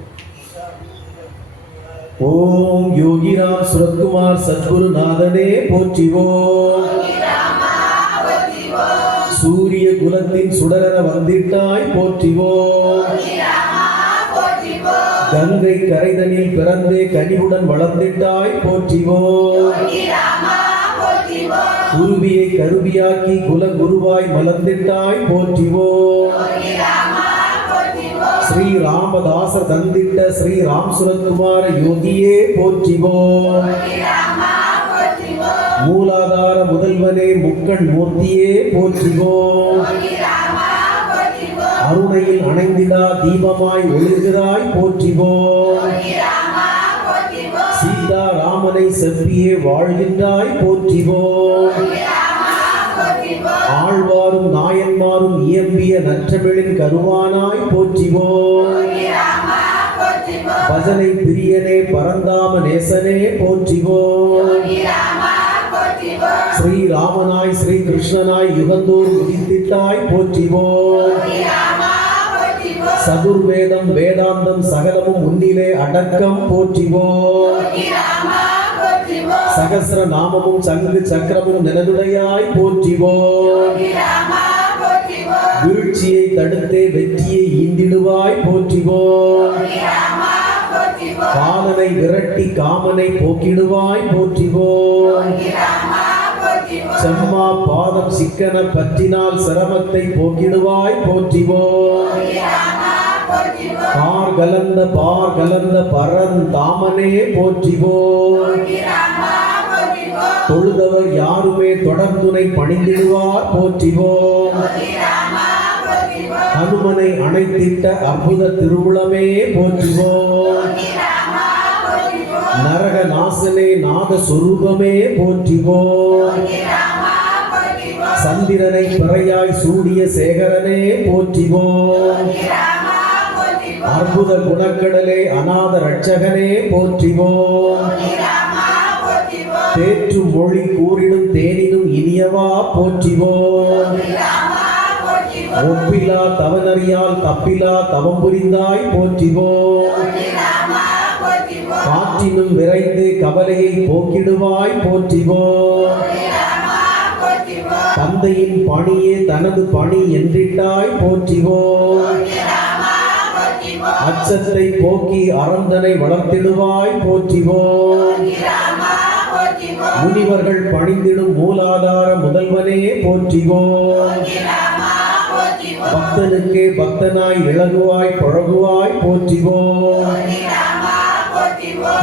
ஓம் யோகிராம் சுரத்குமார் சத்குருநாதனே போற்றிவோம். சூரிய குலத்தின் சுடர வந்திட்டாய் போற்றிவோம். கங்கை கரைதனில் பிறந்தே கனிவுடன் வளர்ந்திட்டாய் போற்றிவோம். குருவியை கருவியாக்கி குல குருவாய் மலர்ந்திட்டாய் போற்றிவோம். ஸ்ரீ ராமதாசர் தந்திட்ட ஸ்ரீ ராம் சுரத்குமார யோகியே போற்றிவோம். மூலாதார முதல்வனே முக்கண் மூர்த்தியே போற்றிவோம். அருணையில் அணைந்திடா தீபமாய் ஒளிர்கிறாய் போற்றிவோம். சீதா ராமனை செவ்வியே வாழ்கின்றாய் போற்றிவோம். ஆழ்வாரும் நாயன்மாரும் இயம்பிய நற்றமிழின் கருவானாய் போற்றிவோம். பஜனை பிரியனே பரந்தாம நேசனே போற்றிவோம். ஸ்ரீ ராமனாய் ஸ்ரீ கிருஷ்ணனாய் யுகந்தோர் உதித்திட்டாய் போற்றிவோம். சதுர்வேதம் வேதாந்தம் சகலமும் உன்னிலே அடக்கம் போற்றிவோம். சகஸ்ர நாமமும் சங்கு சக்கரமும் நிலதுடையாய் போற்றிவோம். வீழ்ச்சியை தடுத்தே வெற்றியை ஈந்திடுவாய் போற்றிவோம். காலனை விரட்டி காமனை போக்கிடுவாய் போற்றிவோம். செம்மா பாதம் சிக்கன பற்றினால் சிரமத்தை போக்கிடுவாய் போற்றிவோம். பார் கலந்த பரந்தாமனே போற்றிவோம். தொழுதவர் யாருமே தொடர்ந்துனை பணிந்திடுவார் போற்றிவோம். ஹனுமனை அணைத்திட்ட அற்புத திருவுளமே போற்றிவோம். நரக நாசனே நாதஸ்வரூபமே போற்றிவோம். சந்திரனை பிறையாய் சூடிய சேகரனே போற்றிவோம். அற்புத குணக்கடலே அநாத ரட்சகனே போற்றிவோம். தேற்று மொழி கூறிடும் தேனினும் இனியவா போற்றிவோம். ஒப்பிலா தவனறியால் தப்பிலா தவம் புரிந்தாய் போற்றிவோம். காற்றினும் விரைந்து கவலையை போக்கிடுவாய் போற்றிவோம். தந்தையின் பணியே தனது பணி என்றிட்டாய் போற்றிவோம். அச்சத்தை போக்கி அரந்தனை வளர்த்திடுவாய் போற்றிவோம். முனிவர்கள் பணிந்திடும் மூலாதார முதல்வனே போற்றிவோம். பக்தனுக்கே பக்தனாய் இளகுவாய் பழகுவாய் போற்றிவோம்.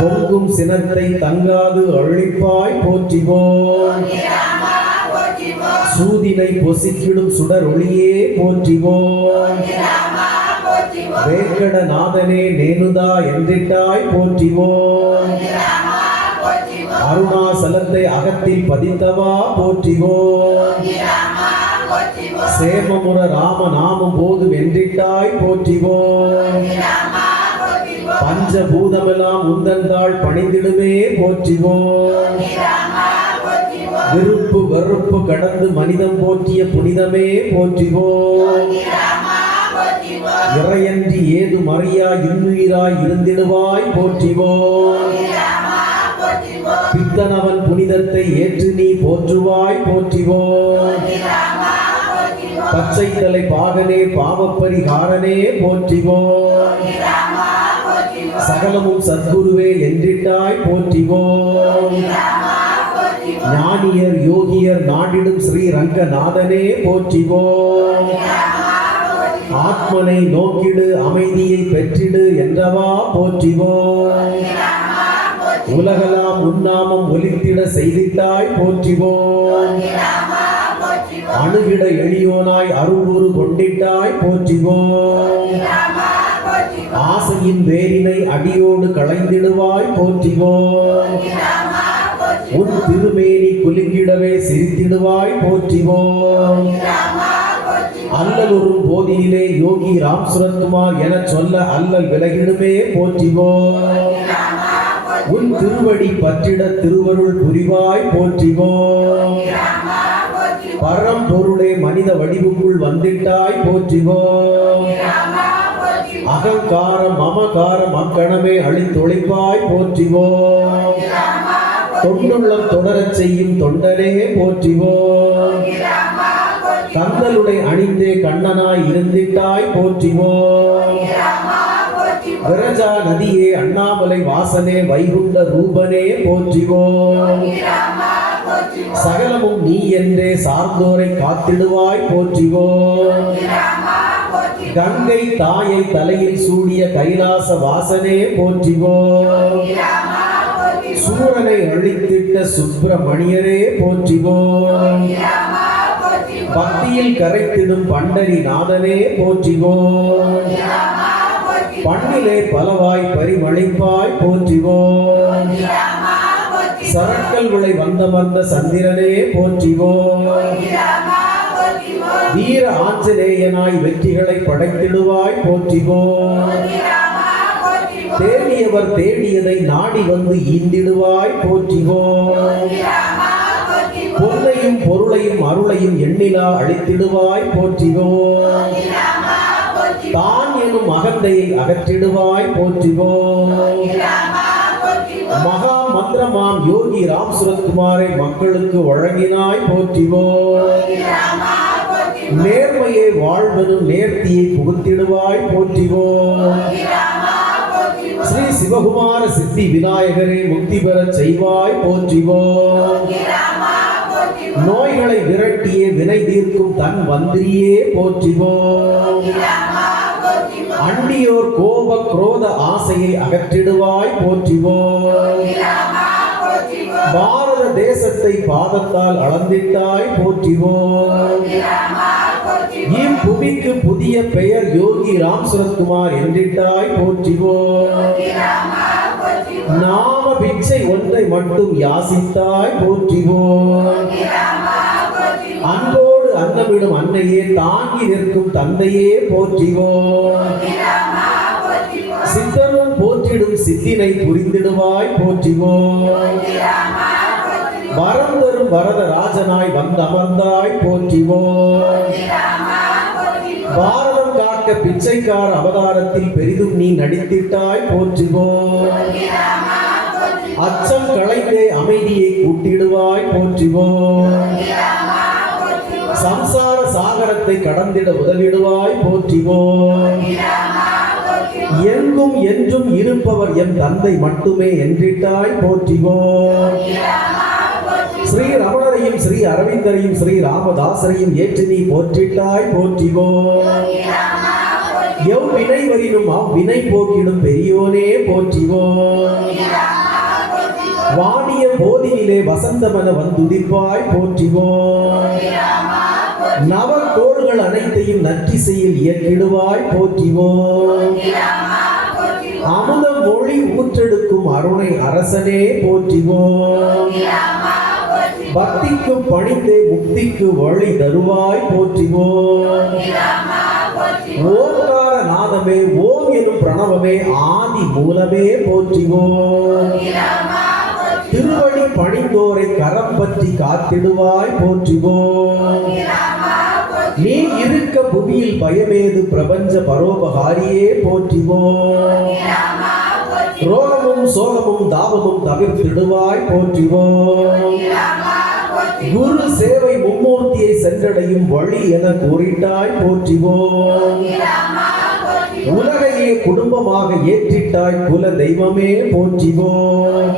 பொங்கும் சினத்தை தங்காது அழிப்பாய் போற்றிவோம். சூதினை பொசிக்கிடும் சுடர் ஒளியே போற்றிவோம். வேங்கட நாதனே நேனுதா என்றிட்டாய் போற்றிவோம். அருணாசலத்தை அகத்தில் பதித்தவா போற்றிவோம். சேமமுற ராம நாமம் போது வென்றிட்டாய் போற்றிவோம். பஞ்சபூதமெல்லாம் உந்தந்தாள் பணிந்திடுமே போற்றிவோம். விருப்பு வெறுப்பு கடந்து மனிதம் போற்றிய புனிதமே போற்றிவோம். இறையன்றி ஏது மறியா இன்னுயிராய் இருந்திடுவாய் போற்றிவோம். பித்தனவன் புனிதத்தை ஏற்று நீ போற்றுவாய் போற்றிவோம். பச்சை தலை பாகனே பாவப்பரிகாரனே போற்றிவோம். சகலமும் சத்குருவே என்றிட்டாய் போற்றிவோம். ஞானியர் யோகியர் நாடிடும் ஸ்ரீ ரங்கநாதனே போற்றிவோம். ஆத்மனை நோக்கிடு அமைதியை பெற்றிடு என்றவா போற்றிவோம். உலகலாம் உன்னாமம் ஒலித்திட செய்திட்டாய் போற்றிவோம். அணுகிட எளியோனாய் அருள்வுரு கொண்டிட்டாய் போற்றிவோம். ஆசையின் வேரினை அடியோடு களைந்திடுவாய் போற்றிவோம். உன் திருமேனி குலுங்கிடவே சிரித்திடுவாய் போற்றிவோம். அல்லலுறும் போதினிலே யோகி ராம் சுரத்குமார் என சொல்ல அல்லல் விலகிடுமே போற்றிவோம். உன் திருவடி பற்றிட திருவருள் புரிவாய் போற்றிவோம். பரம்பொருளே மனித வடிவுக்குள் வந்திட்டாய் போற்றிவோம். அகங்காரம் மமகாரம் அக்கணமே அழித்தொழிப்பாய் போற்றிவோம். தொண்டுள்ளம் தொடரச் செய்யும் தொண்டனே போற்றிவோம். கந்தலுடை அணிந்தே கண்ணனாய் இருந்திட்டாய் போற்றிவோம். விரஜா நதியே அண்ணாமலை வாசனே வைகுண்ட ரூபனே போற்றிவோம். சகலமும் நீ என்றே சார்ந்தோரை காத்திடுவாய் போற்றிவோம். கங்கை தாயை தலையில் சூடிய கைலாச வாசனே போற்றிவோம். சூரனை அழித்திட்ட சுப்பிரமணியரே போற்றிவோம். பக்தியில் கரைத்திடும் பண்டரி நாதனே போற்றிவோம். பண்ணிலே பலவாய் பரிமளிப்பாய் போற்றிவோம். சரக்கல் விளை வந்தமர்ந்த சந்திரனே போற்றிவோம். வீர ஆஞ்சநேயனாய் வெற்றிகளை படைத்திடுவாய் போற்றிவோம். தேடியவர் தேடியதை நாடி வந்து ஈந்திடுவாய் போற்றிவோம். பொன்னையும் பொருளையும் அருளையும் எண்ணிலா அளித்திடுவாய் போற்றிவோம். தான் எனும் அகந்தையை அகற்றிடுவாய் போற்றிவோம். மகா மந்திரமாம் யோகி ராம் சுரத்குமாரை மக்களுக்கு வழங்கினாய் போற்றிவோம். நேர்மையை வாழ்வனும் நேர்த்தியை புகுத்திடுவாய் போற்றிவோம். ஸ்ரீ சிவகுமார சித்தி விநாயகரே முக்தி பெறச் செய்வாய் போற்றிவோம். நோய்களை விரட்டியே வினை தீர்க்கும் தன் மந்திரியே போற்றிவோம். அண்டியோர் கோப குரோத ஆசையை அகற்றிடுவாய் போற்றிவோம். பாரத தேசத்தை பாதத்தால் அளந்திட்டாய் போற்றிவோம். இப்புவிக்கு புதிய பெயர் யோகி ராம் சுரத்குமார் என்றிட்டாய் போற்றிவோம். நாம பிச்சை ஒன்றை மட்டும் யாசித்தாய் போற்றிவோம். அன்போடு அன்னமிடும் அன்னையே தாங்கி நிற்கும் தந்தையே போற்றிவோம். சித்தரும் போற்றிடும் சித்தினை புரிந்திடுவாய் போற்றிவோம். வரம் தரும் வரதராஜனாய் வந்தமர்ந்தாய் போற்றிவோம். பாரதம் காக்க பிச்சைக்கார அவதாரத்தில் பெரிதும் நீ நடித்திட்டாய் போற்றிவோம். அச்சம் களைந்தே அமைதியை கூட்டிடுவாய் போற்றிவோம். சம்சார சாகரத்தை கடந்திட உதவிடுவாய் போற்றிவோம். எங்கும் என்றும் இருப்பவர் என் தந்தை மட்டுமே என்றிட்டாய் போற்றிவோம். ஸ்ரீ ரமணரையும் ஸ்ரீ அரவிந்தரையும் ஸ்ரீ ராமதாசரையும் ஏற்று நீ போற்றிட்டாய் போற்றிவோம். எவ் வினை வரினும் அவ்வினை போக்கிடும் பெரியோனே போற்றிவோம். வாடிய போதினிலே வசந்தமென வந்துதிப்பாய் போற்றிவோம். நவக்கோள்கள் அனைத்தையும் நற்றிசையில் இயக்கிடுவாய் போற்றிவோம். அமுத மொழி ஊற்றெடுக்கும் அருணை அரசனே போற்றிவோம். பக்திக்கு பணிந்தே முக்திக்கு வழி தருவாய் போற்றிவோம். ஓங்கார நாதமே ஓம் எனும் பிரணவமே ஆதி மூலமே போற்றிவோம். திருவடி பணிந்தோரை கரம் பற்றி காத்திடுவாய் போற்றிவோம். நீ இருக்க புவியில் பயமேது பிரபஞ்ச பரோபகாரியே போற்றிவோம். ரோகமும் சோகமும் தாபமும் தவிர்த்திடுவாய் போற்றிவோம். குரு சேவை மும்மூர்த்தியை சென்றடையும் வழி என கூறிட்டாய் போற்றிவோம். உலகையே குடும்பமாக ஏற்றிட்டாய் குல தெய்வமே போற்றிவோம்.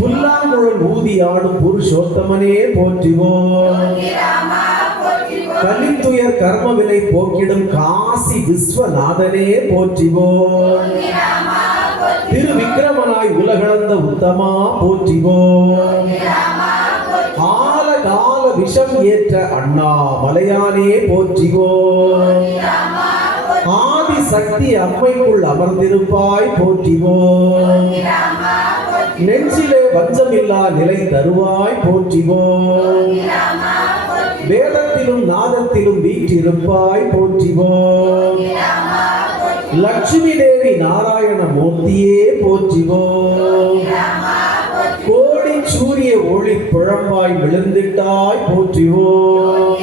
புல்லாங்குழல் ஊதி ஆடும் புருஷோத்தமனே போற்றிவோம். கலித்துயர் கர்மவினை போக்கிடும் காசி விஸ்வநாதனே போற்றிவோம். திரு விக்கிரமனாய் உலகளந்த உத்தமா போற்றிவோம். கால கால விஷம் ஏற்ற அண்ணாமலையானே போற்றிவோம். ஆதி சக்தி அம்மைக்குள் அமர்ந்திருப்பாய் போற்றிவோம். நெஞ்சிலே வஞ்சமில்லா நிலை தருவாய் போற்றிவோம். வேதத்திலும் நாதத்திலும் வீற்றிருப்பாய் போற்றிவோம். லட்சுமி தேவி நாராயண மூர்த்தியே போற்றிவோம். கோடி சூரிய ஒளி பிழம்பாய் விழுந்திட்டாய் போற்றிவோம்.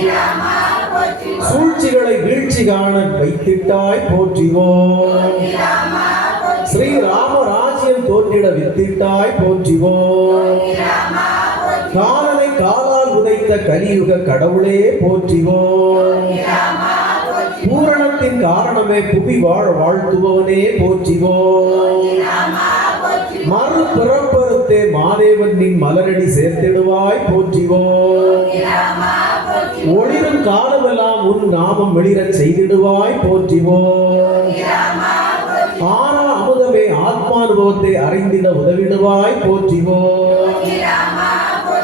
சூழ்ச்சிகளை வீழ்ச்சி காண வைத்திட்டாய் போற்றிவோம். ஸ்ரீ ராமராஜ்யம் தோன்றிட வித்திட்டாய் போற்றிவோம். காலனை காலால் உதைத்த கலியுக கடவுளே போற்றிவோம். பூரணத்தின் காரணமே புவி வாழ வாழ்த்துபவனே போற்றிவோம். மறு பிறப்பறுத்தே மாதேவன் நின் மலரடி சேர்த்திடுவாய் போற்றிவோம். ஒளிரும் காலமெல்லாம் உன் நாமம் வெளிரச் செய்திடுவாய் போற்றிவோம். ஆனா அமுதமே ஆத்மானுபவத்தை அறிந்திட உதவிடுவாய் போற்றிவோம்.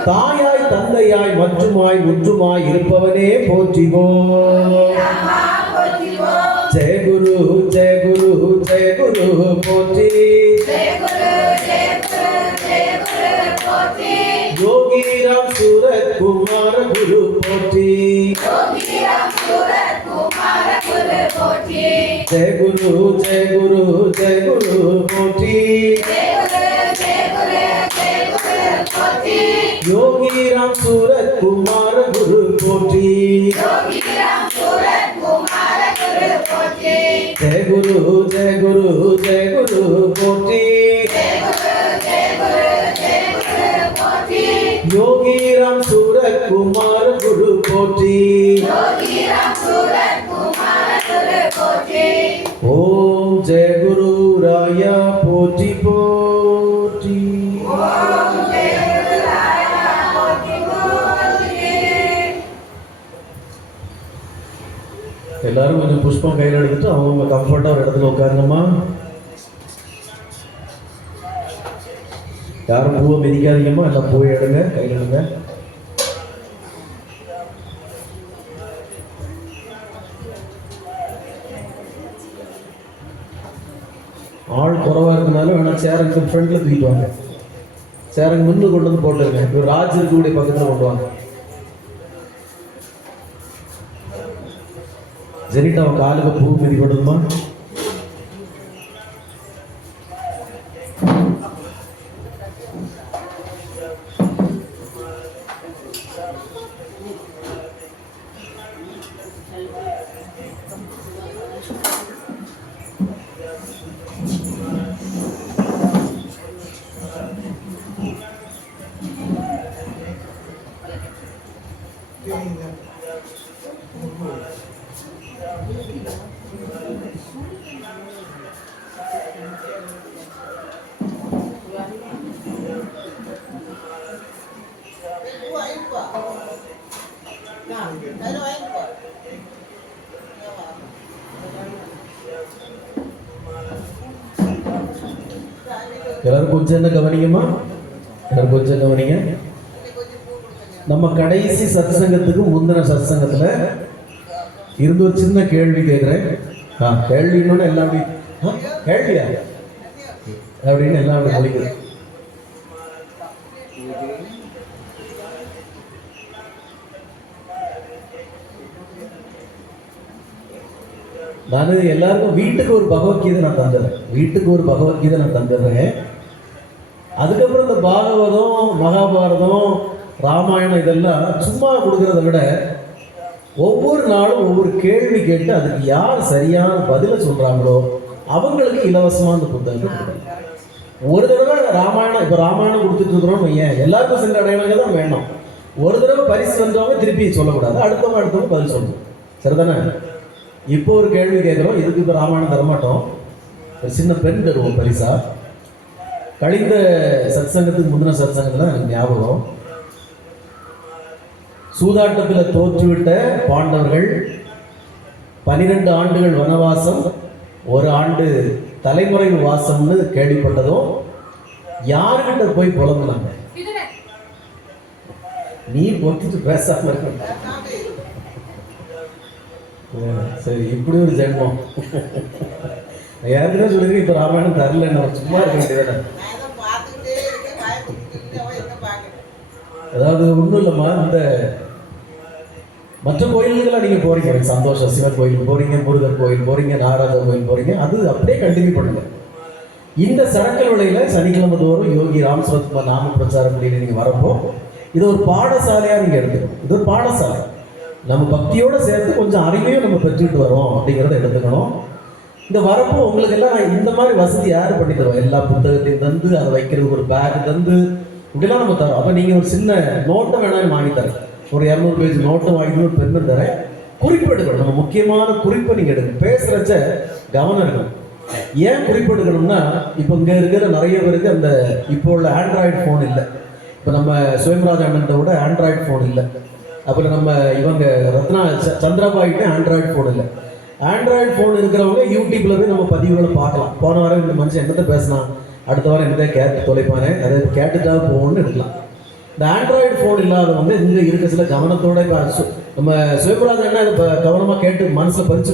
தாயாய் தந்தையாய் மற்றுமாய் முற்றுமாய் இருப்பவனே போற்றிவோம். ஜெய குரு ஜெய குரு ஜெய குரு போற்றி. யோகிராம் சூரத் குமார குரு போற்றி. ஜெய குரு ஜெய குரு ஜெய குரு போற்றி. யோகிராம் சூரத் குமார குரு போற்றி. ஜெய குரு ஜெய குரு ஜெய குரு போற்றி. யோகிராம் சூரத் குமார குரு போற்றி. ஓம் ஜெய குரு ராயா போற்றி போற்றி. எல்லாரும் கொஞ்சம் புஷ்பம் கையில் எடுத்துட்டு அவங்க கம்ஃபர்ட்டா ஒரு இடத்துல உட்காருங்கம்மா. யாரும் பூவை மிதிக்காதீங்கம்மா. எல்லாம் பூவை எடுங்க, கையில் எடுங்க. ஆள் குறவா இருக்கனால வேணா சேருக்கு ஃப்ரண்ட்ல தூக்கிட்டு வாங்க. சேருக்கு முன்னு கொண்டு வந்து போட்டுருங்க. இவர் ராஜ் இருக்கக்கூடிய பக்கத்தில் கொண்டு வாங்க. ஜெனிட்டா அவன் காலுக்கு பூ மிதி போடுதுமா. எல்லாரும் கொஞ்சம் என்ன கவனிங்கம்மா. எல்லாரும் கொஞ்சம் கவனிங்க. நம்ம கடைசி சத்சங்கத்துக்கு முந்தின சத்சங்கத்துல இருந்து ஒரு சின்ன கேள்வி கேட்குறேன். கேள்வின்னு எல்லாம் கேள்வியா அப்படின்னு எல்லாம் அப்படி முடிக்குது. நான் எல்லாருக்கும் வீட்டுக்கு ஒரு பகவத்கீதை நான் தந்துடுறேன், வீட்டுக்கு ஒரு பகவத்கீதை நான் தந்துடுறேன். அதுக்கப்புறம் இந்த பாகவதம், மகாபாரதம், ராமாயணம் இதெல்லாம் சும்மா கொடுக்கறத விட ஒவ்வொரு நாளும் ஒவ்வொரு கேள்வி கேட்டு அதுக்கு யார் சரியான பதிலை சொல்றாங்களோ அவங்களுக்கு இலவசமாக அந்த புத்தகத்தை கொடுக்கணும். ஒரு தடவை ராமாயணம், இப்போ ராமாயணம் கொடுத்துட்டு இருக்கிறோம் ஏன் எல்லாருக்கும் சென்ற அடையாளங்க தான் வேணும். ஒரு தடவை பரிசு வந்தவங்க திருப்பி சொல்லக்கூடாது, அடுத்தவங்க பதில் சொல்லணும். சரிதானே? இப்போ ஒரு கேள்வி கேட்குறோம், இதுக்கு இப்போ ராமாயணம் தரமாட்டோம், ஒரு சின்ன பெண் தருவோம் பரிசா. கழிந்த சத்சங்கத்துக்கு முந்தின சத்சங்கத்தில் எனக்கு ஞாபகம், சூதாட்டத்தில் தோற்றுவிட்ட பாண்டவர்கள் 12 ஆண்டுகள் வனவாசம், 1 ஆண்டு தலைமுறை வாசம்னு கேள்விப்பட்டதும் யாருக்கிட்ட போய் புலம்புனாங்க? நீ பொத்திட்டு பேசாம இருக்க. சரி, இப்படி ஒரு ஜென்மம். யாருக்குதான் சொல்லுங்க, இப்ப ராமாயணம் தரல, நம்ம சும்மா இருக்க வேண்டியதானே. அதாவது ஒன்றும் இல்லைம்மா, இந்த மற்ற கோயில்கள்லாம் நீங்கள் போகிறீங்க, எனக்கு சந்தோஷம். சிவன் கோயில் போகிறீங்க, முருகர் கோயில் போகிறீங்க, நாராயணர் கோயில் போகிறீங்க, அது அப்படியே கண்டினியூ பண்ணுங்க. இந்த சரக்கல் விலையில் சனிக்கிழமை தோறும் யோகி ராம் சுரத்குமார் நாம பிரச்சாரம் பண்ணி நீங்கள் வரப்போ இது ஒரு பாடசாலையாக நீங்கள் எடுத்துக்கணும். இது ஒரு பாடசாலை, நம்ம பக்தியோடு சேர்த்து கொஞ்சம் அறிவையும் நம்ம பெற்றுக்கிட்டு வரோம் அப்படிங்கிறத எடுத்துக்கணும். இந்த வரப்போ உங்களுக்கு எல்லாம் இந்த மாதிரி வசதி யார் பண்ணி தருவோம்? எல்லா புத்தகத்தையும் தந்து அதை வைக்கிறதுக்கு ஒரு பேக் தந்து இப்படிலாம் நம்ம தரோம். அப்போ நீங்கள் ஒரு சின்ன நோட்டை வேணாலும் வாங்கி தரேன், ஒரு 200 பேஜ் நோட்டை வாங்கி ஒரு பெண்ணு தரேன். குறிப்பெடுக்கணும், நம்ம முக்கியமான குறிப்பை நீங்கள் எடுக்கணும். பேசுகிறச்ச கவனம் இருக்கணும். ஏன் குறிப்பெடுக்கணும்னா, இப்போ இங்கே இருக்கிற நிறைய பேருக்கு அந்த இப்போ உள்ள ஆண்ட்ராய்டு ஃபோன் இல்லை. இப்போ நம்ம சுயம்ராஜ் அண்ணன்ட்ட கூட ஆண்ட்ராய்டு ஃபோன் இல்லை. அப்புறம் நம்ம இவங்க ரத்னா சந்திரபாய்கிட்ட ஆண்ட்ராய்டு ஃபோன் இல்லை. ஆண்ட்ராய்டு ஃபோன் இருக்கிறவங்க யூடியூப்ல போய் நம்ம பதிவுகளை பார்க்கலாம். போன வாரம் இந்த மனுஷன் என்னத்தை பேசினான், அடுத்த வாரம் என்னதை கேட்டு தொலைப்பானே, அதை கேட்டுட்டா போகணும்னு எடுக்கலாம். இந்த ஆண்ட்ராய்டு ஃபோன் இல்லாதவங்க இங்கே இருக்க சில கவனத்தோட நம்ம சுயம்ராஜ் அண்ணா இதை கவனமாக கேட்டு மனசில் பறிச்சு